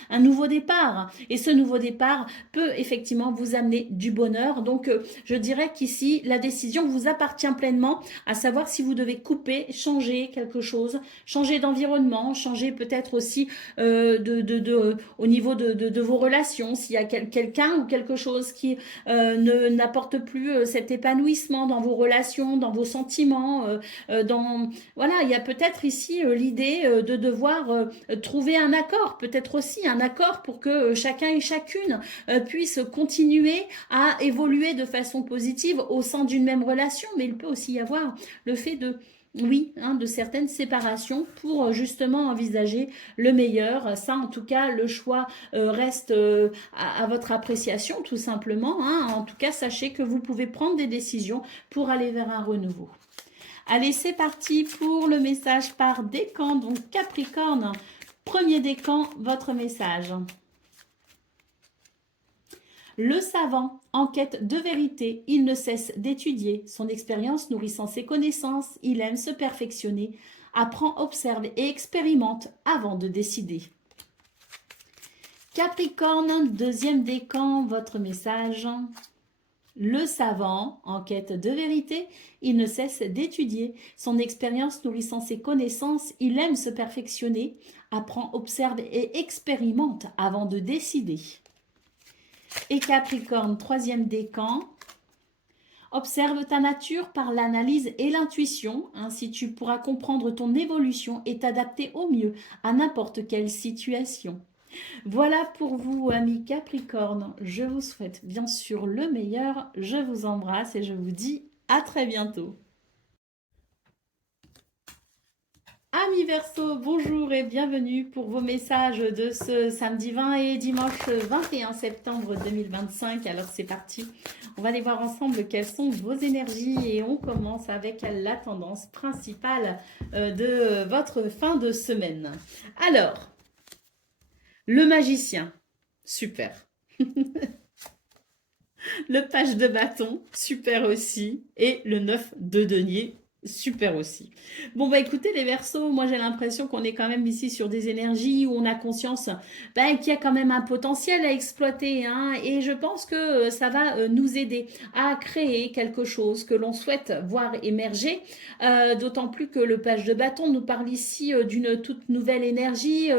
un nouveau départ. Et ce nouveau départ peut effectivement vous amener du bonheur. Donc, je dirais qu'ici, la décision vous appartient pleinement, à savoir si vous devez couper, changer quelque chose, changer d'environnement, changer peut-être aussi au niveau de vos relations, s'il y a quelqu'un ou quelque chose qui n'apporte plus cet épanouissement dans vos relations, dans vos sentiments, voilà, il y a peut-être ici l'idée de devoir trouver un accord, peut-être aussi un accord pour que chacun et chacune puisse continuer à évoluer de façon positive au sein d'une même relation, mais il peut aussi y avoir le fait oui, hein, de certaines séparations pour justement envisager le meilleur. Ça, en tout cas, le choix reste à votre appréciation, tout simplement. Hein. En tout cas, sachez que vous pouvez prendre des décisions pour aller vers un renouveau. Allez, c'est parti pour le message par décan. Donc, Capricorne, premier décan, votre message. Le savant, en quête de vérité, il ne cesse d'étudier. Son expérience nourrissant ses connaissances, il aime se perfectionner, apprend, observe et expérimente avant de décider. Capricorne, deuxième décan, votre message. Le savant, en quête de vérité, il ne cesse d'étudier. Son expérience nourrissant ses connaissances, il aime se perfectionner, apprend, observe et expérimente avant de décider. Et Capricorne, troisième décan. Observe ta nature par l'analyse et l'intuition, ainsi tu pourras comprendre ton évolution et t'adapter au mieux à n'importe quelle situation. Voilà pour vous, amis Capricorne. Je vous souhaite bien sûr le meilleur. Je vous embrasse et je vous dis à très bientôt. Amis Verseau, bonjour et bienvenue pour vos messages de ce samedi 20 et dimanche 21 septembre 2025. Alors c'est parti, on va aller voir ensemble quelles sont vos énergies et on commence avec la tendance principale de votre fin de semaine. Alors, le magicien, super. Le page de bâton, super aussi. Et le 9 de denier, Super aussi. Bon, bah écoutez, les Verseaux, moi j'ai l'impression qu'on est quand même ici sur des énergies où on a conscience qu'il y a quand même un potentiel à exploiter, hein, et je pense que ça va nous aider à créer quelque chose que l'on souhaite voir émerger, d'autant plus que le page de bâton nous parle ici d'une toute nouvelle énergie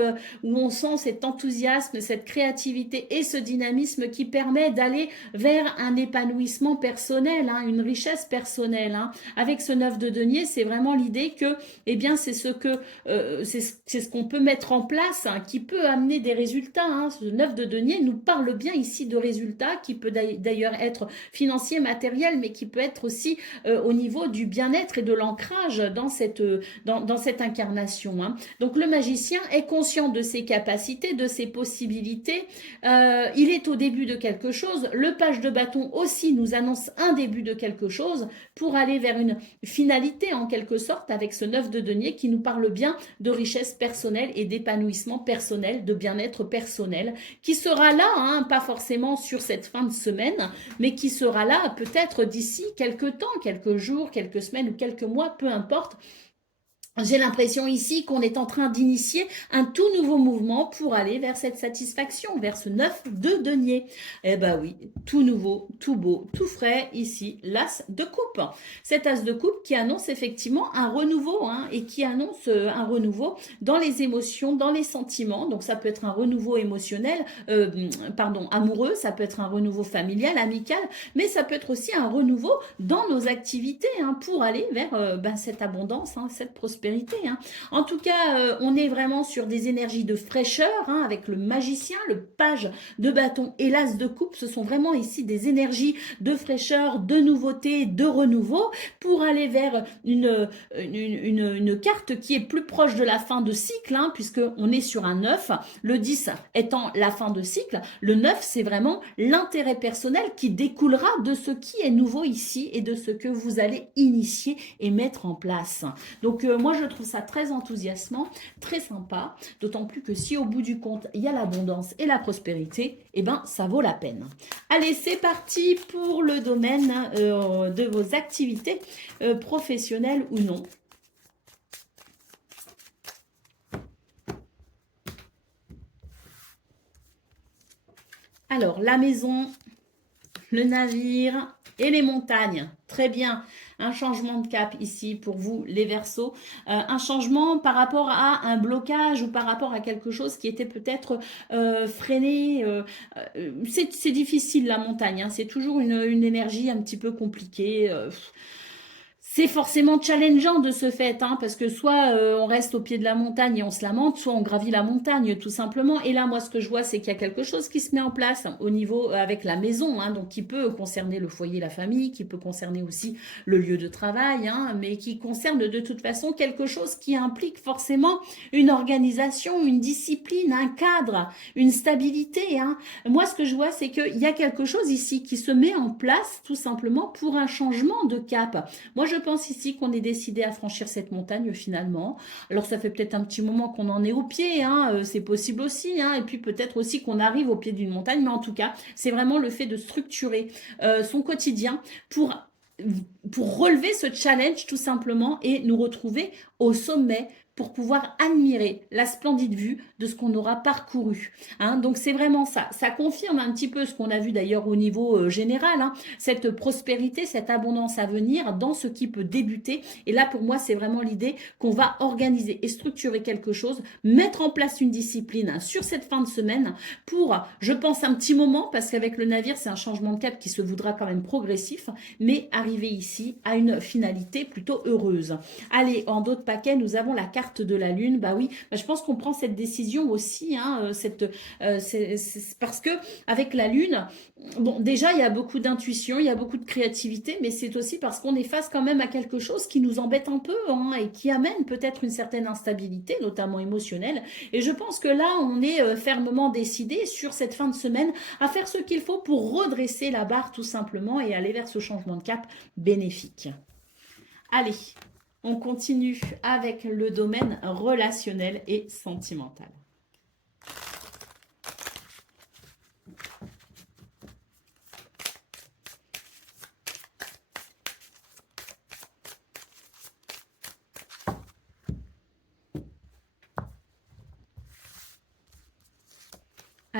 où on sent cet enthousiasme, cette créativité et ce dynamisme qui permet d'aller vers un épanouissement personnel, hein, une richesse personnelle, hein. Avec ce 9 de denier, c'est vraiment l'idée que, eh bien, c'est ce qu'on peut mettre en place, hein, qui peut amener des résultats, hein. Ce 9 de denier nous parle bien ici de résultats qui peut d'ailleurs être financier, matériel, mais qui peut être aussi au niveau du bien-être et de l'ancrage dans cette incarnation, hein. Donc le magicien est conscient de ses capacités, de ses possibilités. Il est au début de quelque chose. Le page de bâton aussi nous annonce un début de quelque chose pour aller vers une finalité en quelque sorte avec ce 9 de denier qui nous parle bien de richesse personnelle et d'épanouissement personnel, de bien-être personnel, qui sera là, hein, pas forcément sur cette fin de semaine, mais qui sera là peut-être d'ici quelques temps, quelques jours, quelques semaines ou quelques mois, peu importe. J'ai l'impression ici qu'on est en train d'initier un tout nouveau mouvement pour aller vers cette satisfaction, vers ce 9 de denier. Eh ben oui, tout nouveau, tout beau, tout frais, ici, l'as de coupe. Cet as de coupe qui annonce effectivement un renouveau, hein, et qui annonce un renouveau dans les émotions, dans les sentiments. Donc ça peut être un renouveau émotionnel, amoureux, ça peut être un renouveau familial, amical, mais ça peut être aussi un renouveau dans nos activités, hein, pour aller vers cette abondance, hein, cette prospérité. Hein. En tout cas, on est vraiment sur des énergies de fraîcheur, hein, avec le magicien, le page de bâton et l'as de coupe. Ce sont vraiment ici des énergies de fraîcheur, de nouveauté, de renouveau pour aller vers une carte qui est plus proche de la fin de cycle, hein, puisqu'on est sur un 9, le 10 étant la fin de cycle. Le 9, c'est vraiment l'intérêt personnel qui découlera de ce qui est nouveau ici et de ce que vous allez initier et mettre en place. Donc moi, je trouve ça très enthousiasmant, très sympa, d'autant plus que si au bout du compte, il y a l'abondance et la prospérité, eh ben, ça vaut la peine. Allez, c'est parti pour le domaine de vos activités professionnelles ou non. Alors, la maison, le navire et les montagnes. Très bien. Un changement de cap ici pour vous, les Verseaux. Un changement par rapport à un blocage ou par rapport à quelque chose qui était peut-être freiné. C'est difficile la montagne, hein. C'est toujours une énergie un petit peu compliquée. C'est forcément challengeant de ce fait, hein, parce que soit on reste au pied de la montagne et on se lamente, soit on gravit la montagne tout simplement. Et là, moi, ce que je vois, c'est qu'il y a quelque chose qui se met en place au niveau avec la maison, hein, donc qui peut concerner le foyer, la famille, qui peut concerner aussi le lieu de travail, hein, mais qui concerne de toute façon quelque chose qui implique forcément une organisation, une discipline, un cadre, une stabilité, hein. Moi, ce que je vois, c'est qu'il y a quelque chose ici qui se met en place tout simplement pour un changement de cap. Moi, je pense ici qu'on est décidé à franchir cette montagne finalement. Alors, ça fait peut-être un petit moment qu'on en est au pied, hein, c'est possible aussi, hein, et puis peut-être aussi qu'on arrive au pied d'une montagne, mais en tout cas, c'est vraiment le fait de structurer son quotidien pour relever ce challenge tout simplement et nous retrouver au sommet pour pouvoir admirer la splendide vue de ce qu'on aura parcouru, hein. Donc c'est vraiment ça. Ça confirme un petit peu ce qu'on a vu d'ailleurs au niveau général, hein, cette prospérité, cette abondance à venir dans ce qui peut débuter. Et là pour moi c'est vraiment l'idée qu'on va organiser et structurer quelque chose, mettre en place une discipline, hein, sur cette fin de semaine pour, je pense, un petit moment, parce qu'avec le navire c'est un changement de cap qui se voudra quand même progressif, mais arriver ici à une finalité plutôt heureuse. Allez, en d'autres paquets, nous avons la carte de la Lune. Bah oui, bah je pense qu'on prend cette décision aussi, hein, c'est parce que avec la Lune, bon, déjà, il y a beaucoup d'intuition, il y a beaucoup de créativité, mais c'est aussi parce qu'on est face quand même à quelque chose qui nous embête un peu, hein, et qui amène peut-être une certaine instabilité, notamment émotionnelle. Et je pense que là, on est fermement décidé sur cette fin de semaine à faire ce qu'il faut pour redresser la barre tout simplement et aller vers ce changement de cap bénéfique. Allez, on continue avec le domaine relationnel et sentimental.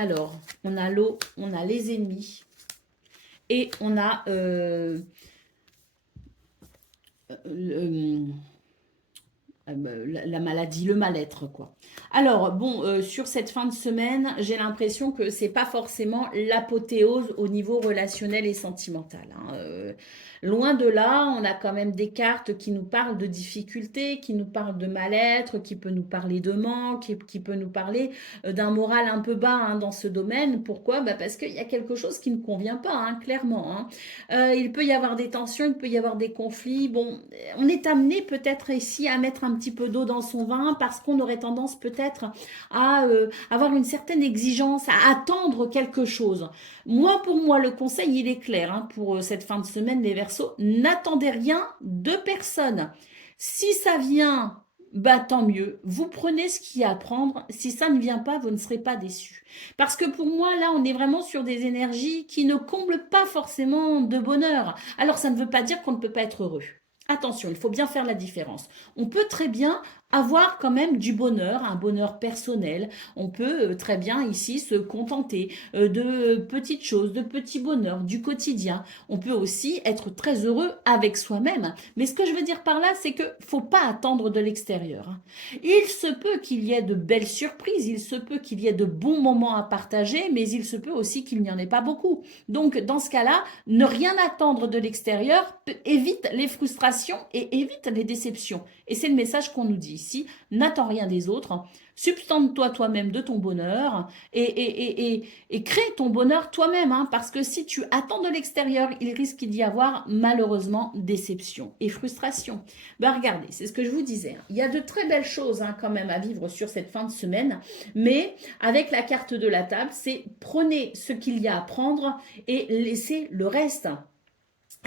Alors, on a l'eau, on a les ennemis et on a le- la maladie, le mal-être, quoi. Alors, bon, sur cette fin de semaine, j'ai l'impression que c'est pas forcément l'apothéose au niveau relationnel et sentimental, hein. Loin de là, on a quand même des cartes qui nous parlent de difficultés, qui nous parlent de mal-être, qui peut nous parler de manque, qui peut nous parler d'un moral un peu bas, hein, dans ce domaine. Pourquoi? Bah parce qu'il y a quelque chose qui ne convient pas, hein, clairement, hein. Il peut y avoir des tensions, il peut y avoir des conflits. Bon, on est amené peut-être ici à mettre un petit peu d'eau dans son vin parce qu'on aurait tendance peut-être à avoir une certaine exigence, à attendre quelque chose. Moi, pour moi, le conseil, il est clair, hein, pour cette fin de semaine, les Verseaux. N'attendez rien de personne. Si ça vient, bah tant mieux. Vous prenez ce qu'il y a à prendre. Si ça ne vient pas, vous ne serez pas déçus. Parce que pour moi, là, on est vraiment sur des énergies qui ne comblent pas forcément de bonheur. Alors, ça ne veut pas dire qu'on ne peut pas être heureux. Attention, il faut bien faire la différence. On peut très bien avoir quand même du bonheur, un bonheur personnel. On peut très bien ici se contenter de petites choses, de petits bonheurs du quotidien. On peut aussi être très heureux avec soi-même. Mais ce que je veux dire par là, c'est que faut pas attendre de l'extérieur, hein. Il se peut qu'il y ait de belles surprises, il se peut qu'il y ait de bons moments à partager, mais il se peut aussi qu'il n'y en ait pas beaucoup. Donc, dans ce cas-là, ne rien attendre de l'extérieur évite les frustrations et évite les déceptions. Et c'est le message qu'on nous dit ici. N'attends rien des autres. Substante-toi toi-même de ton bonheur et crée ton bonheur toi-même, hein, parce que si tu attends de l'extérieur, il risque d'y avoir malheureusement déception et frustration. Ben regardez, c'est ce que je vous disais, hein. Il y a de très belles choses, hein, quand même à vivre sur cette fin de semaine, mais avec la carte de la table, c'est prenez ce qu'il y a à prendre et laissez le reste.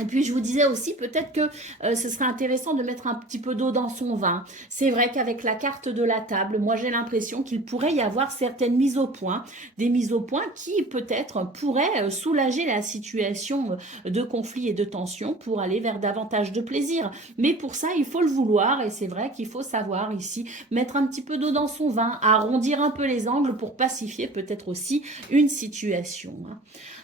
Et puis je vous disais aussi peut-être que ce serait intéressant de mettre un petit peu d'eau dans son vin. C'est vrai qu'avec la carte de la table, moi j'ai l'impression qu'il pourrait y avoir certaines mises au point, des mises au point qui peut-être pourraient soulager la situation de conflit et de tension pour aller vers davantage de plaisir. Mais pour ça, il faut le vouloir et c'est vrai qu'il faut savoir ici mettre un petit peu d'eau dans son vin, arrondir un peu les angles pour pacifier peut-être aussi une situation, hein.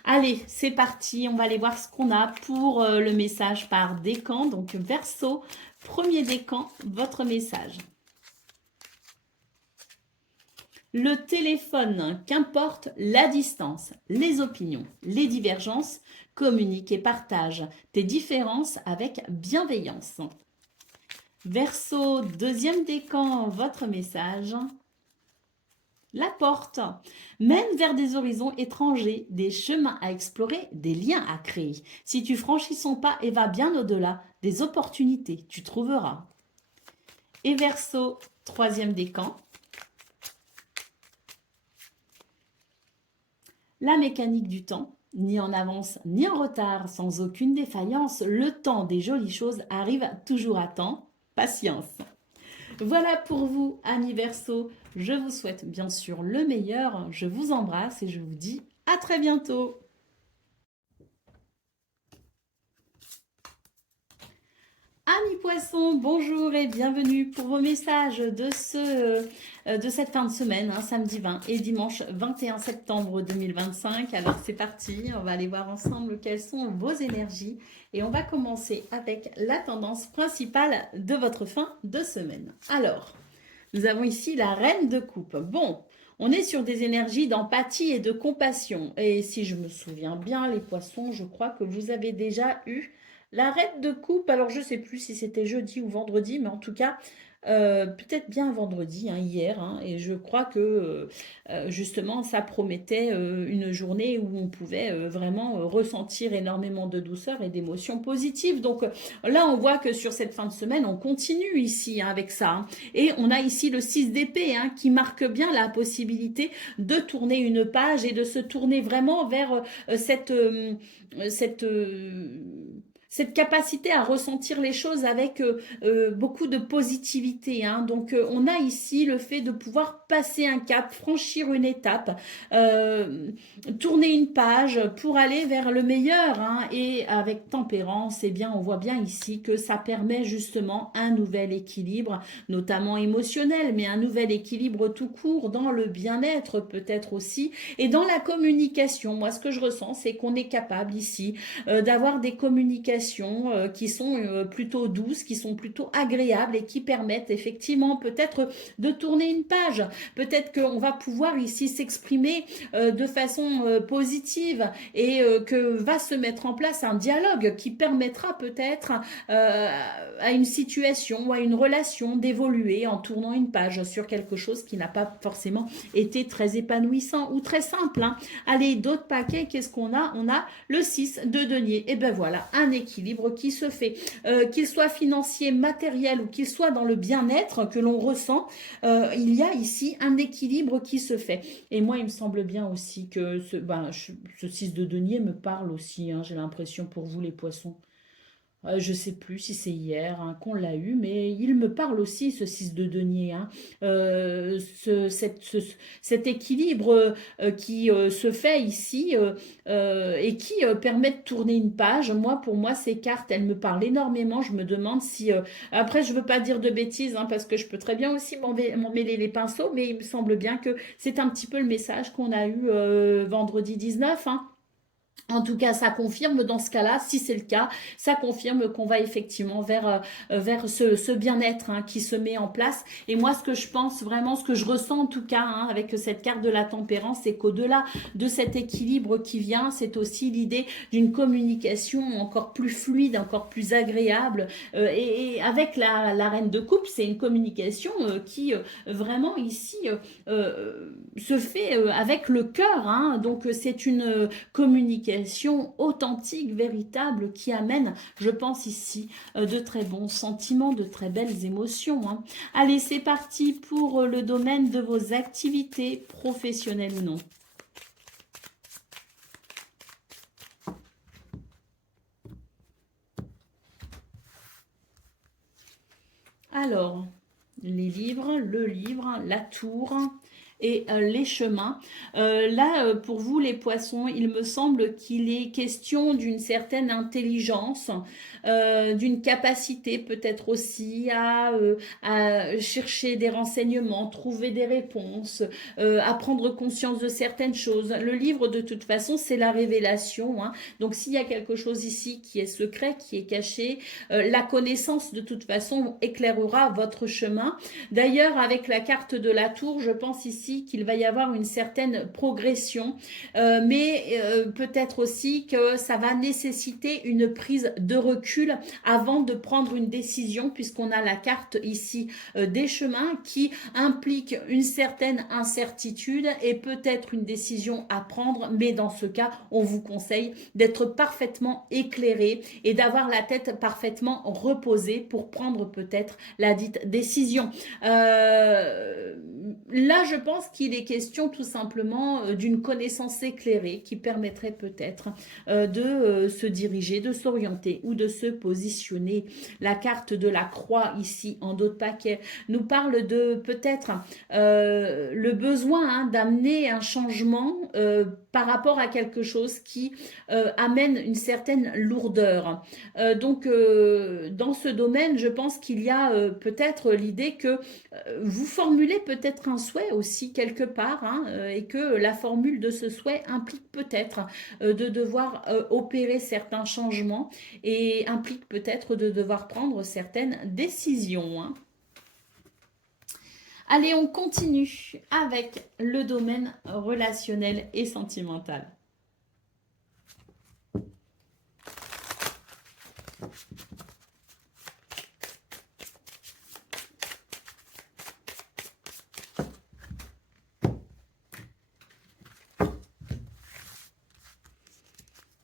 Allez, c'est parti, on va aller voir ce qu'on a pour le message par décan. Donc, Verseau, premier décan, votre message. Le téléphone, qu'importe la distance, les opinions, les divergences, communique et partage tes différences avec bienveillance. Verseau, deuxième décan, votre message. La porte mène vers des horizons étrangers, des chemins à explorer, des liens à créer. Si tu franchis son pas et vas bien au-delà, des opportunités tu trouveras. Et Verseau, troisième décan. La mécanique du temps, ni en avance ni en retard, sans aucune défaillance, le temps des jolies choses arrive toujours à temps. Patience. Voilà pour vous, amis Verseau. Je vous souhaite bien sûr le meilleur. Je vous embrasse et je vous dis à très bientôt. Amis poissons, bonjour et bienvenue pour vos messages de cette fin de semaine, hein, samedi 20 et dimanche 21 septembre 2025. Alors c'est parti, on va aller voir ensemble quelles sont vos énergies et on va commencer avec la tendance principale de votre fin de semaine. Alors, nous avons ici la reine de coupe. Bon, on est sur des énergies d'empathie et de compassion. Et si je me souviens bien, les poissons, je crois que vous avez déjà eu la reine de coupe. Alors, je ne sais plus si c'était jeudi ou vendredi, mais en tout cas, peut-être bien vendredi, hein, hier, hein, et je crois que justement ça promettait une journée où on pouvait vraiment ressentir énormément de douceur et d'émotions positives. Donc là on voit que sur cette fin de semaine on continue ici, hein, avec ça, hein. Et on a ici le 6 d'épée, hein, qui marque bien la possibilité de tourner une page et de se tourner vraiment vers cette cette capacité à ressentir les choses avec beaucoup de positivité, hein. Donc, on a ici le fait de pouvoir passer un cap, franchir une étape, tourner une page pour aller vers le meilleur, hein. Et avec tempérance, eh bien, on voit bien ici que ça permet justement un nouvel équilibre, notamment émotionnel, mais un nouvel équilibre tout court dans le bien-être peut-être aussi, et dans la communication. Moi, ce que je ressens, c'est qu'on est capable ici d'avoir des communications qui sont plutôt douces, qui sont plutôt agréables et qui permettent effectivement peut-être de tourner une page. Peut-être qu'on va pouvoir ici s'exprimer de façon positive et que va se mettre en place un dialogue qui permettra peut-être à une situation ou à une relation d'évoluer en tournant une page sur quelque chose qui n'a pas forcément été très épanouissant ou très simple, hein. Allez, d'autres paquets, qu'est-ce qu'on a? On a le 6 de denier. Et ben voilà, un équilibre qui se fait. Qu'il soit financier, matériel ou qu'il soit dans le bien-être que l'on ressent, il y a ici un équilibre qui se fait. Et moi, il me semble bien aussi que ce 6 de denier me parle aussi, hein, j'ai l'impression pour vous les poissons. Je ne sais plus si c'est hier, hein, qu'on l'a eu, mais il me parle aussi, ce 6 de denier, hein. Cet équilibre qui se fait ici et qui permet de tourner une page. Moi, pour moi, ces cartes, elles me parlent énormément. Je me demande si... après, je ne veux pas dire de bêtises, hein, parce que je peux très bien aussi m'en mêler les pinceaux, mais il me semble bien que c'est un petit peu le message qu'on a eu vendredi 19, hein. En tout cas, ça confirme dans ce cas-là, si c'est le cas, ça confirme qu'on va effectivement vers ce bien-être, hein, qui se met en place. Et moi, ce que je pense vraiment, ce que je ressens en tout cas, hein, avec cette carte de la tempérance, c'est qu'au-delà de cet équilibre qui vient, c'est aussi l'idée d'une communication encore plus fluide, encore plus agréable. Et avec la reine de coupe, c'est une communication qui vraiment ici se fait avec le cœur, hein. Donc, c'est une communication authentique, véritable, qui amène, je pense ici, de très bons sentiments, de très belles émotions, hein. Allez, c'est parti pour le domaine de vos activités professionnelles ou non. Alors, les livres, le livre, la tour et les chemins. Là, pour vous, les poissons, il me semble qu'il est question d'une certaine intelligence, d'une capacité peut-être aussi à chercher des renseignements, trouver des réponses, à prendre conscience de certaines choses. Le livre, de toute façon, c'est la révélation, hein. Donc, s'il y a quelque chose ici qui est secret, qui est caché, la connaissance, de toute façon, éclairera votre chemin. D'ailleurs, avec la carte de la tour, je pense ici qu'il va y avoir une certaine progression, mais peut-être aussi que ça va nécessiter une prise de recul avant de prendre une décision, puisqu'on a la carte ici des chemins qui implique une certaine incertitude et peut-être une décision à prendre, mais dans ce cas, on vous conseille d'être parfaitement éclairé et d'avoir la tête parfaitement reposée pour prendre peut-être la dite décision. Là, je pense qu'il est question tout simplement d'une connaissance éclairée qui permettrait peut-être de se diriger, de s'orienter ou de se positionner. La carte de la croix ici en dos de paquet nous parle de peut-être le besoin, hein, d'amener un changement par rapport à quelque chose qui amène une certaine lourdeur. Donc, dans ce domaine, je pense qu'il y a peut-être l'idée que vous formulez peut-être un souhait aussi quelque part, hein, et que la formule de ce souhait implique peut-être de devoir opérer certains changements et implique peut-être de devoir prendre certaines décisions, hein. Allez, on continue avec le domaine relationnel et sentimental.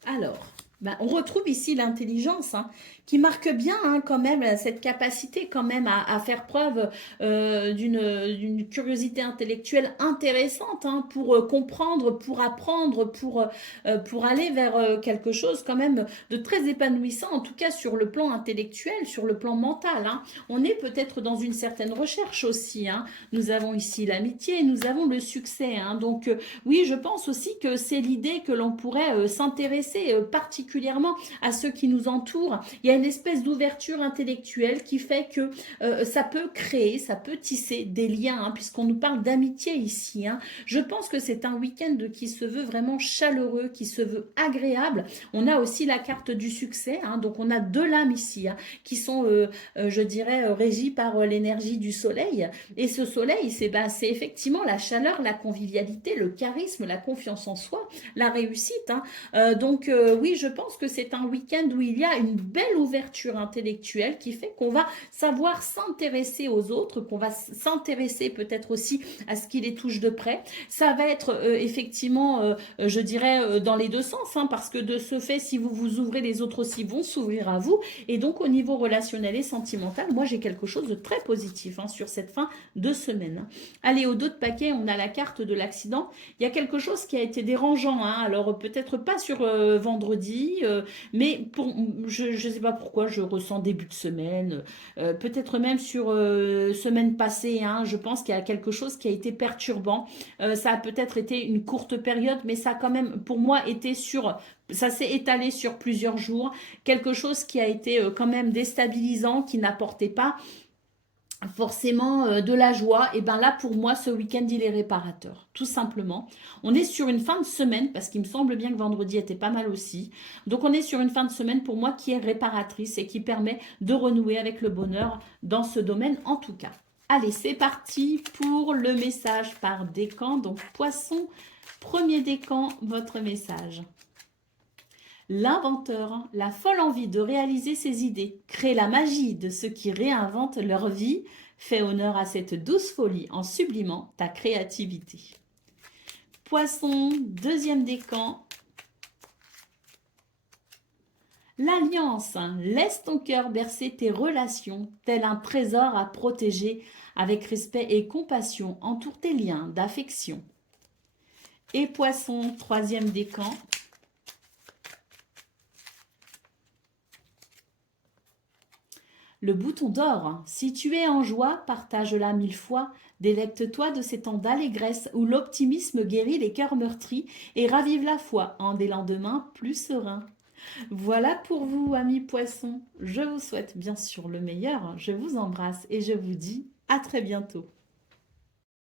Alors, Ben, on retrouve ici l'intelligence, hein, qui marque bien hein, quand même cette capacité quand même à faire preuve d'une curiosité intellectuelle intéressante hein, pour comprendre, pour apprendre, pour aller vers quelque chose quand même de très épanouissant, en tout cas sur le plan intellectuel, sur le plan mental. Hein. On est peut-être dans une certaine recherche aussi. Hein. Nous avons ici l'amitié, nous avons le succès. Hein. Donc oui, je pense aussi que c'est l'idée que l'on pourrait s'intéresser particulièrement à ceux qui nous entourent. Il y a une espèce d'ouverture intellectuelle qui fait que ça peut créer, ça peut tisser des liens, hein, puisqu'on nous parle d'amitié ici. Hein. Je pense que c'est un week-end qui se veut vraiment chaleureux, qui se veut agréable. On a aussi la carte du succès, hein, donc on a deux lames ici, hein, qui sont, je dirais, régies par l'énergie du soleil. Et ce soleil, c'est effectivement la chaleur, la convivialité, le charisme, la confiance en soi, la réussite. Hein. Donc oui, je pense que c'est un week-end où il y a une belle ouverture intellectuelle qui fait qu'on va savoir s'intéresser aux autres, qu'on va s'intéresser peut-être aussi à ce qui les touche de près. Ça va être effectivement, je dirais, dans les deux sens, hein, parce que de ce fait, si vous vous ouvrez, les autres aussi vont s'ouvrir à vous. Et donc au niveau relationnel et sentimental, moi j'ai quelque chose de très positif hein, sur cette fin de semaine. Allez, au dos de paquet, on a la carte de l'accident. Il y a quelque chose qui a été dérangeant, hein, alors peut-être pas sur vendredi, mais je ne sais pas pourquoi je ressens début de semaine, peut-être même sur semaine passée, hein, je pense qu'il y a quelque chose qui a été perturbant. Ça a peut-être été une courte période, mais ça a quand même pour moi été ça s'est étalé sur plusieurs jours, quelque chose qui a été quand même déstabilisant, qui n'apportait pas forcément de la joie. Et bien là pour moi ce week-end il est réparateur, tout simplement. On est sur une fin de semaine, parce qu'il me semble bien que vendredi était pas mal aussi, donc on est sur une fin de semaine pour moi qui est réparatrice et qui permet de renouer avec le bonheur dans ce domaine en tout cas. Allez, c'est parti pour le message par décan. Donc Poisson, premier décan, votre message. L'inventeur, la folle envie de réaliser ses idées, crée la magie de ceux qui réinventent leur vie, fait honneur à cette douce folie en sublimant ta créativité. Poisson, deuxième décan. L'alliance, laisse ton cœur bercer tes relations, tel un trésor à protéger, avec respect et compassion, entoure tes liens d'affection. Et Poisson, troisième décan. Le bouton d'or, si tu es en joie, partage-la 1000 fois, délecte-toi de ces temps d'allégresse où l'optimisme guérit les cœurs meurtris et ravive la foi en des lendemains plus sereins. Voilà pour vous, amis poissons. Je vous souhaite bien sûr le meilleur, je vous embrasse et je vous dis à très bientôt.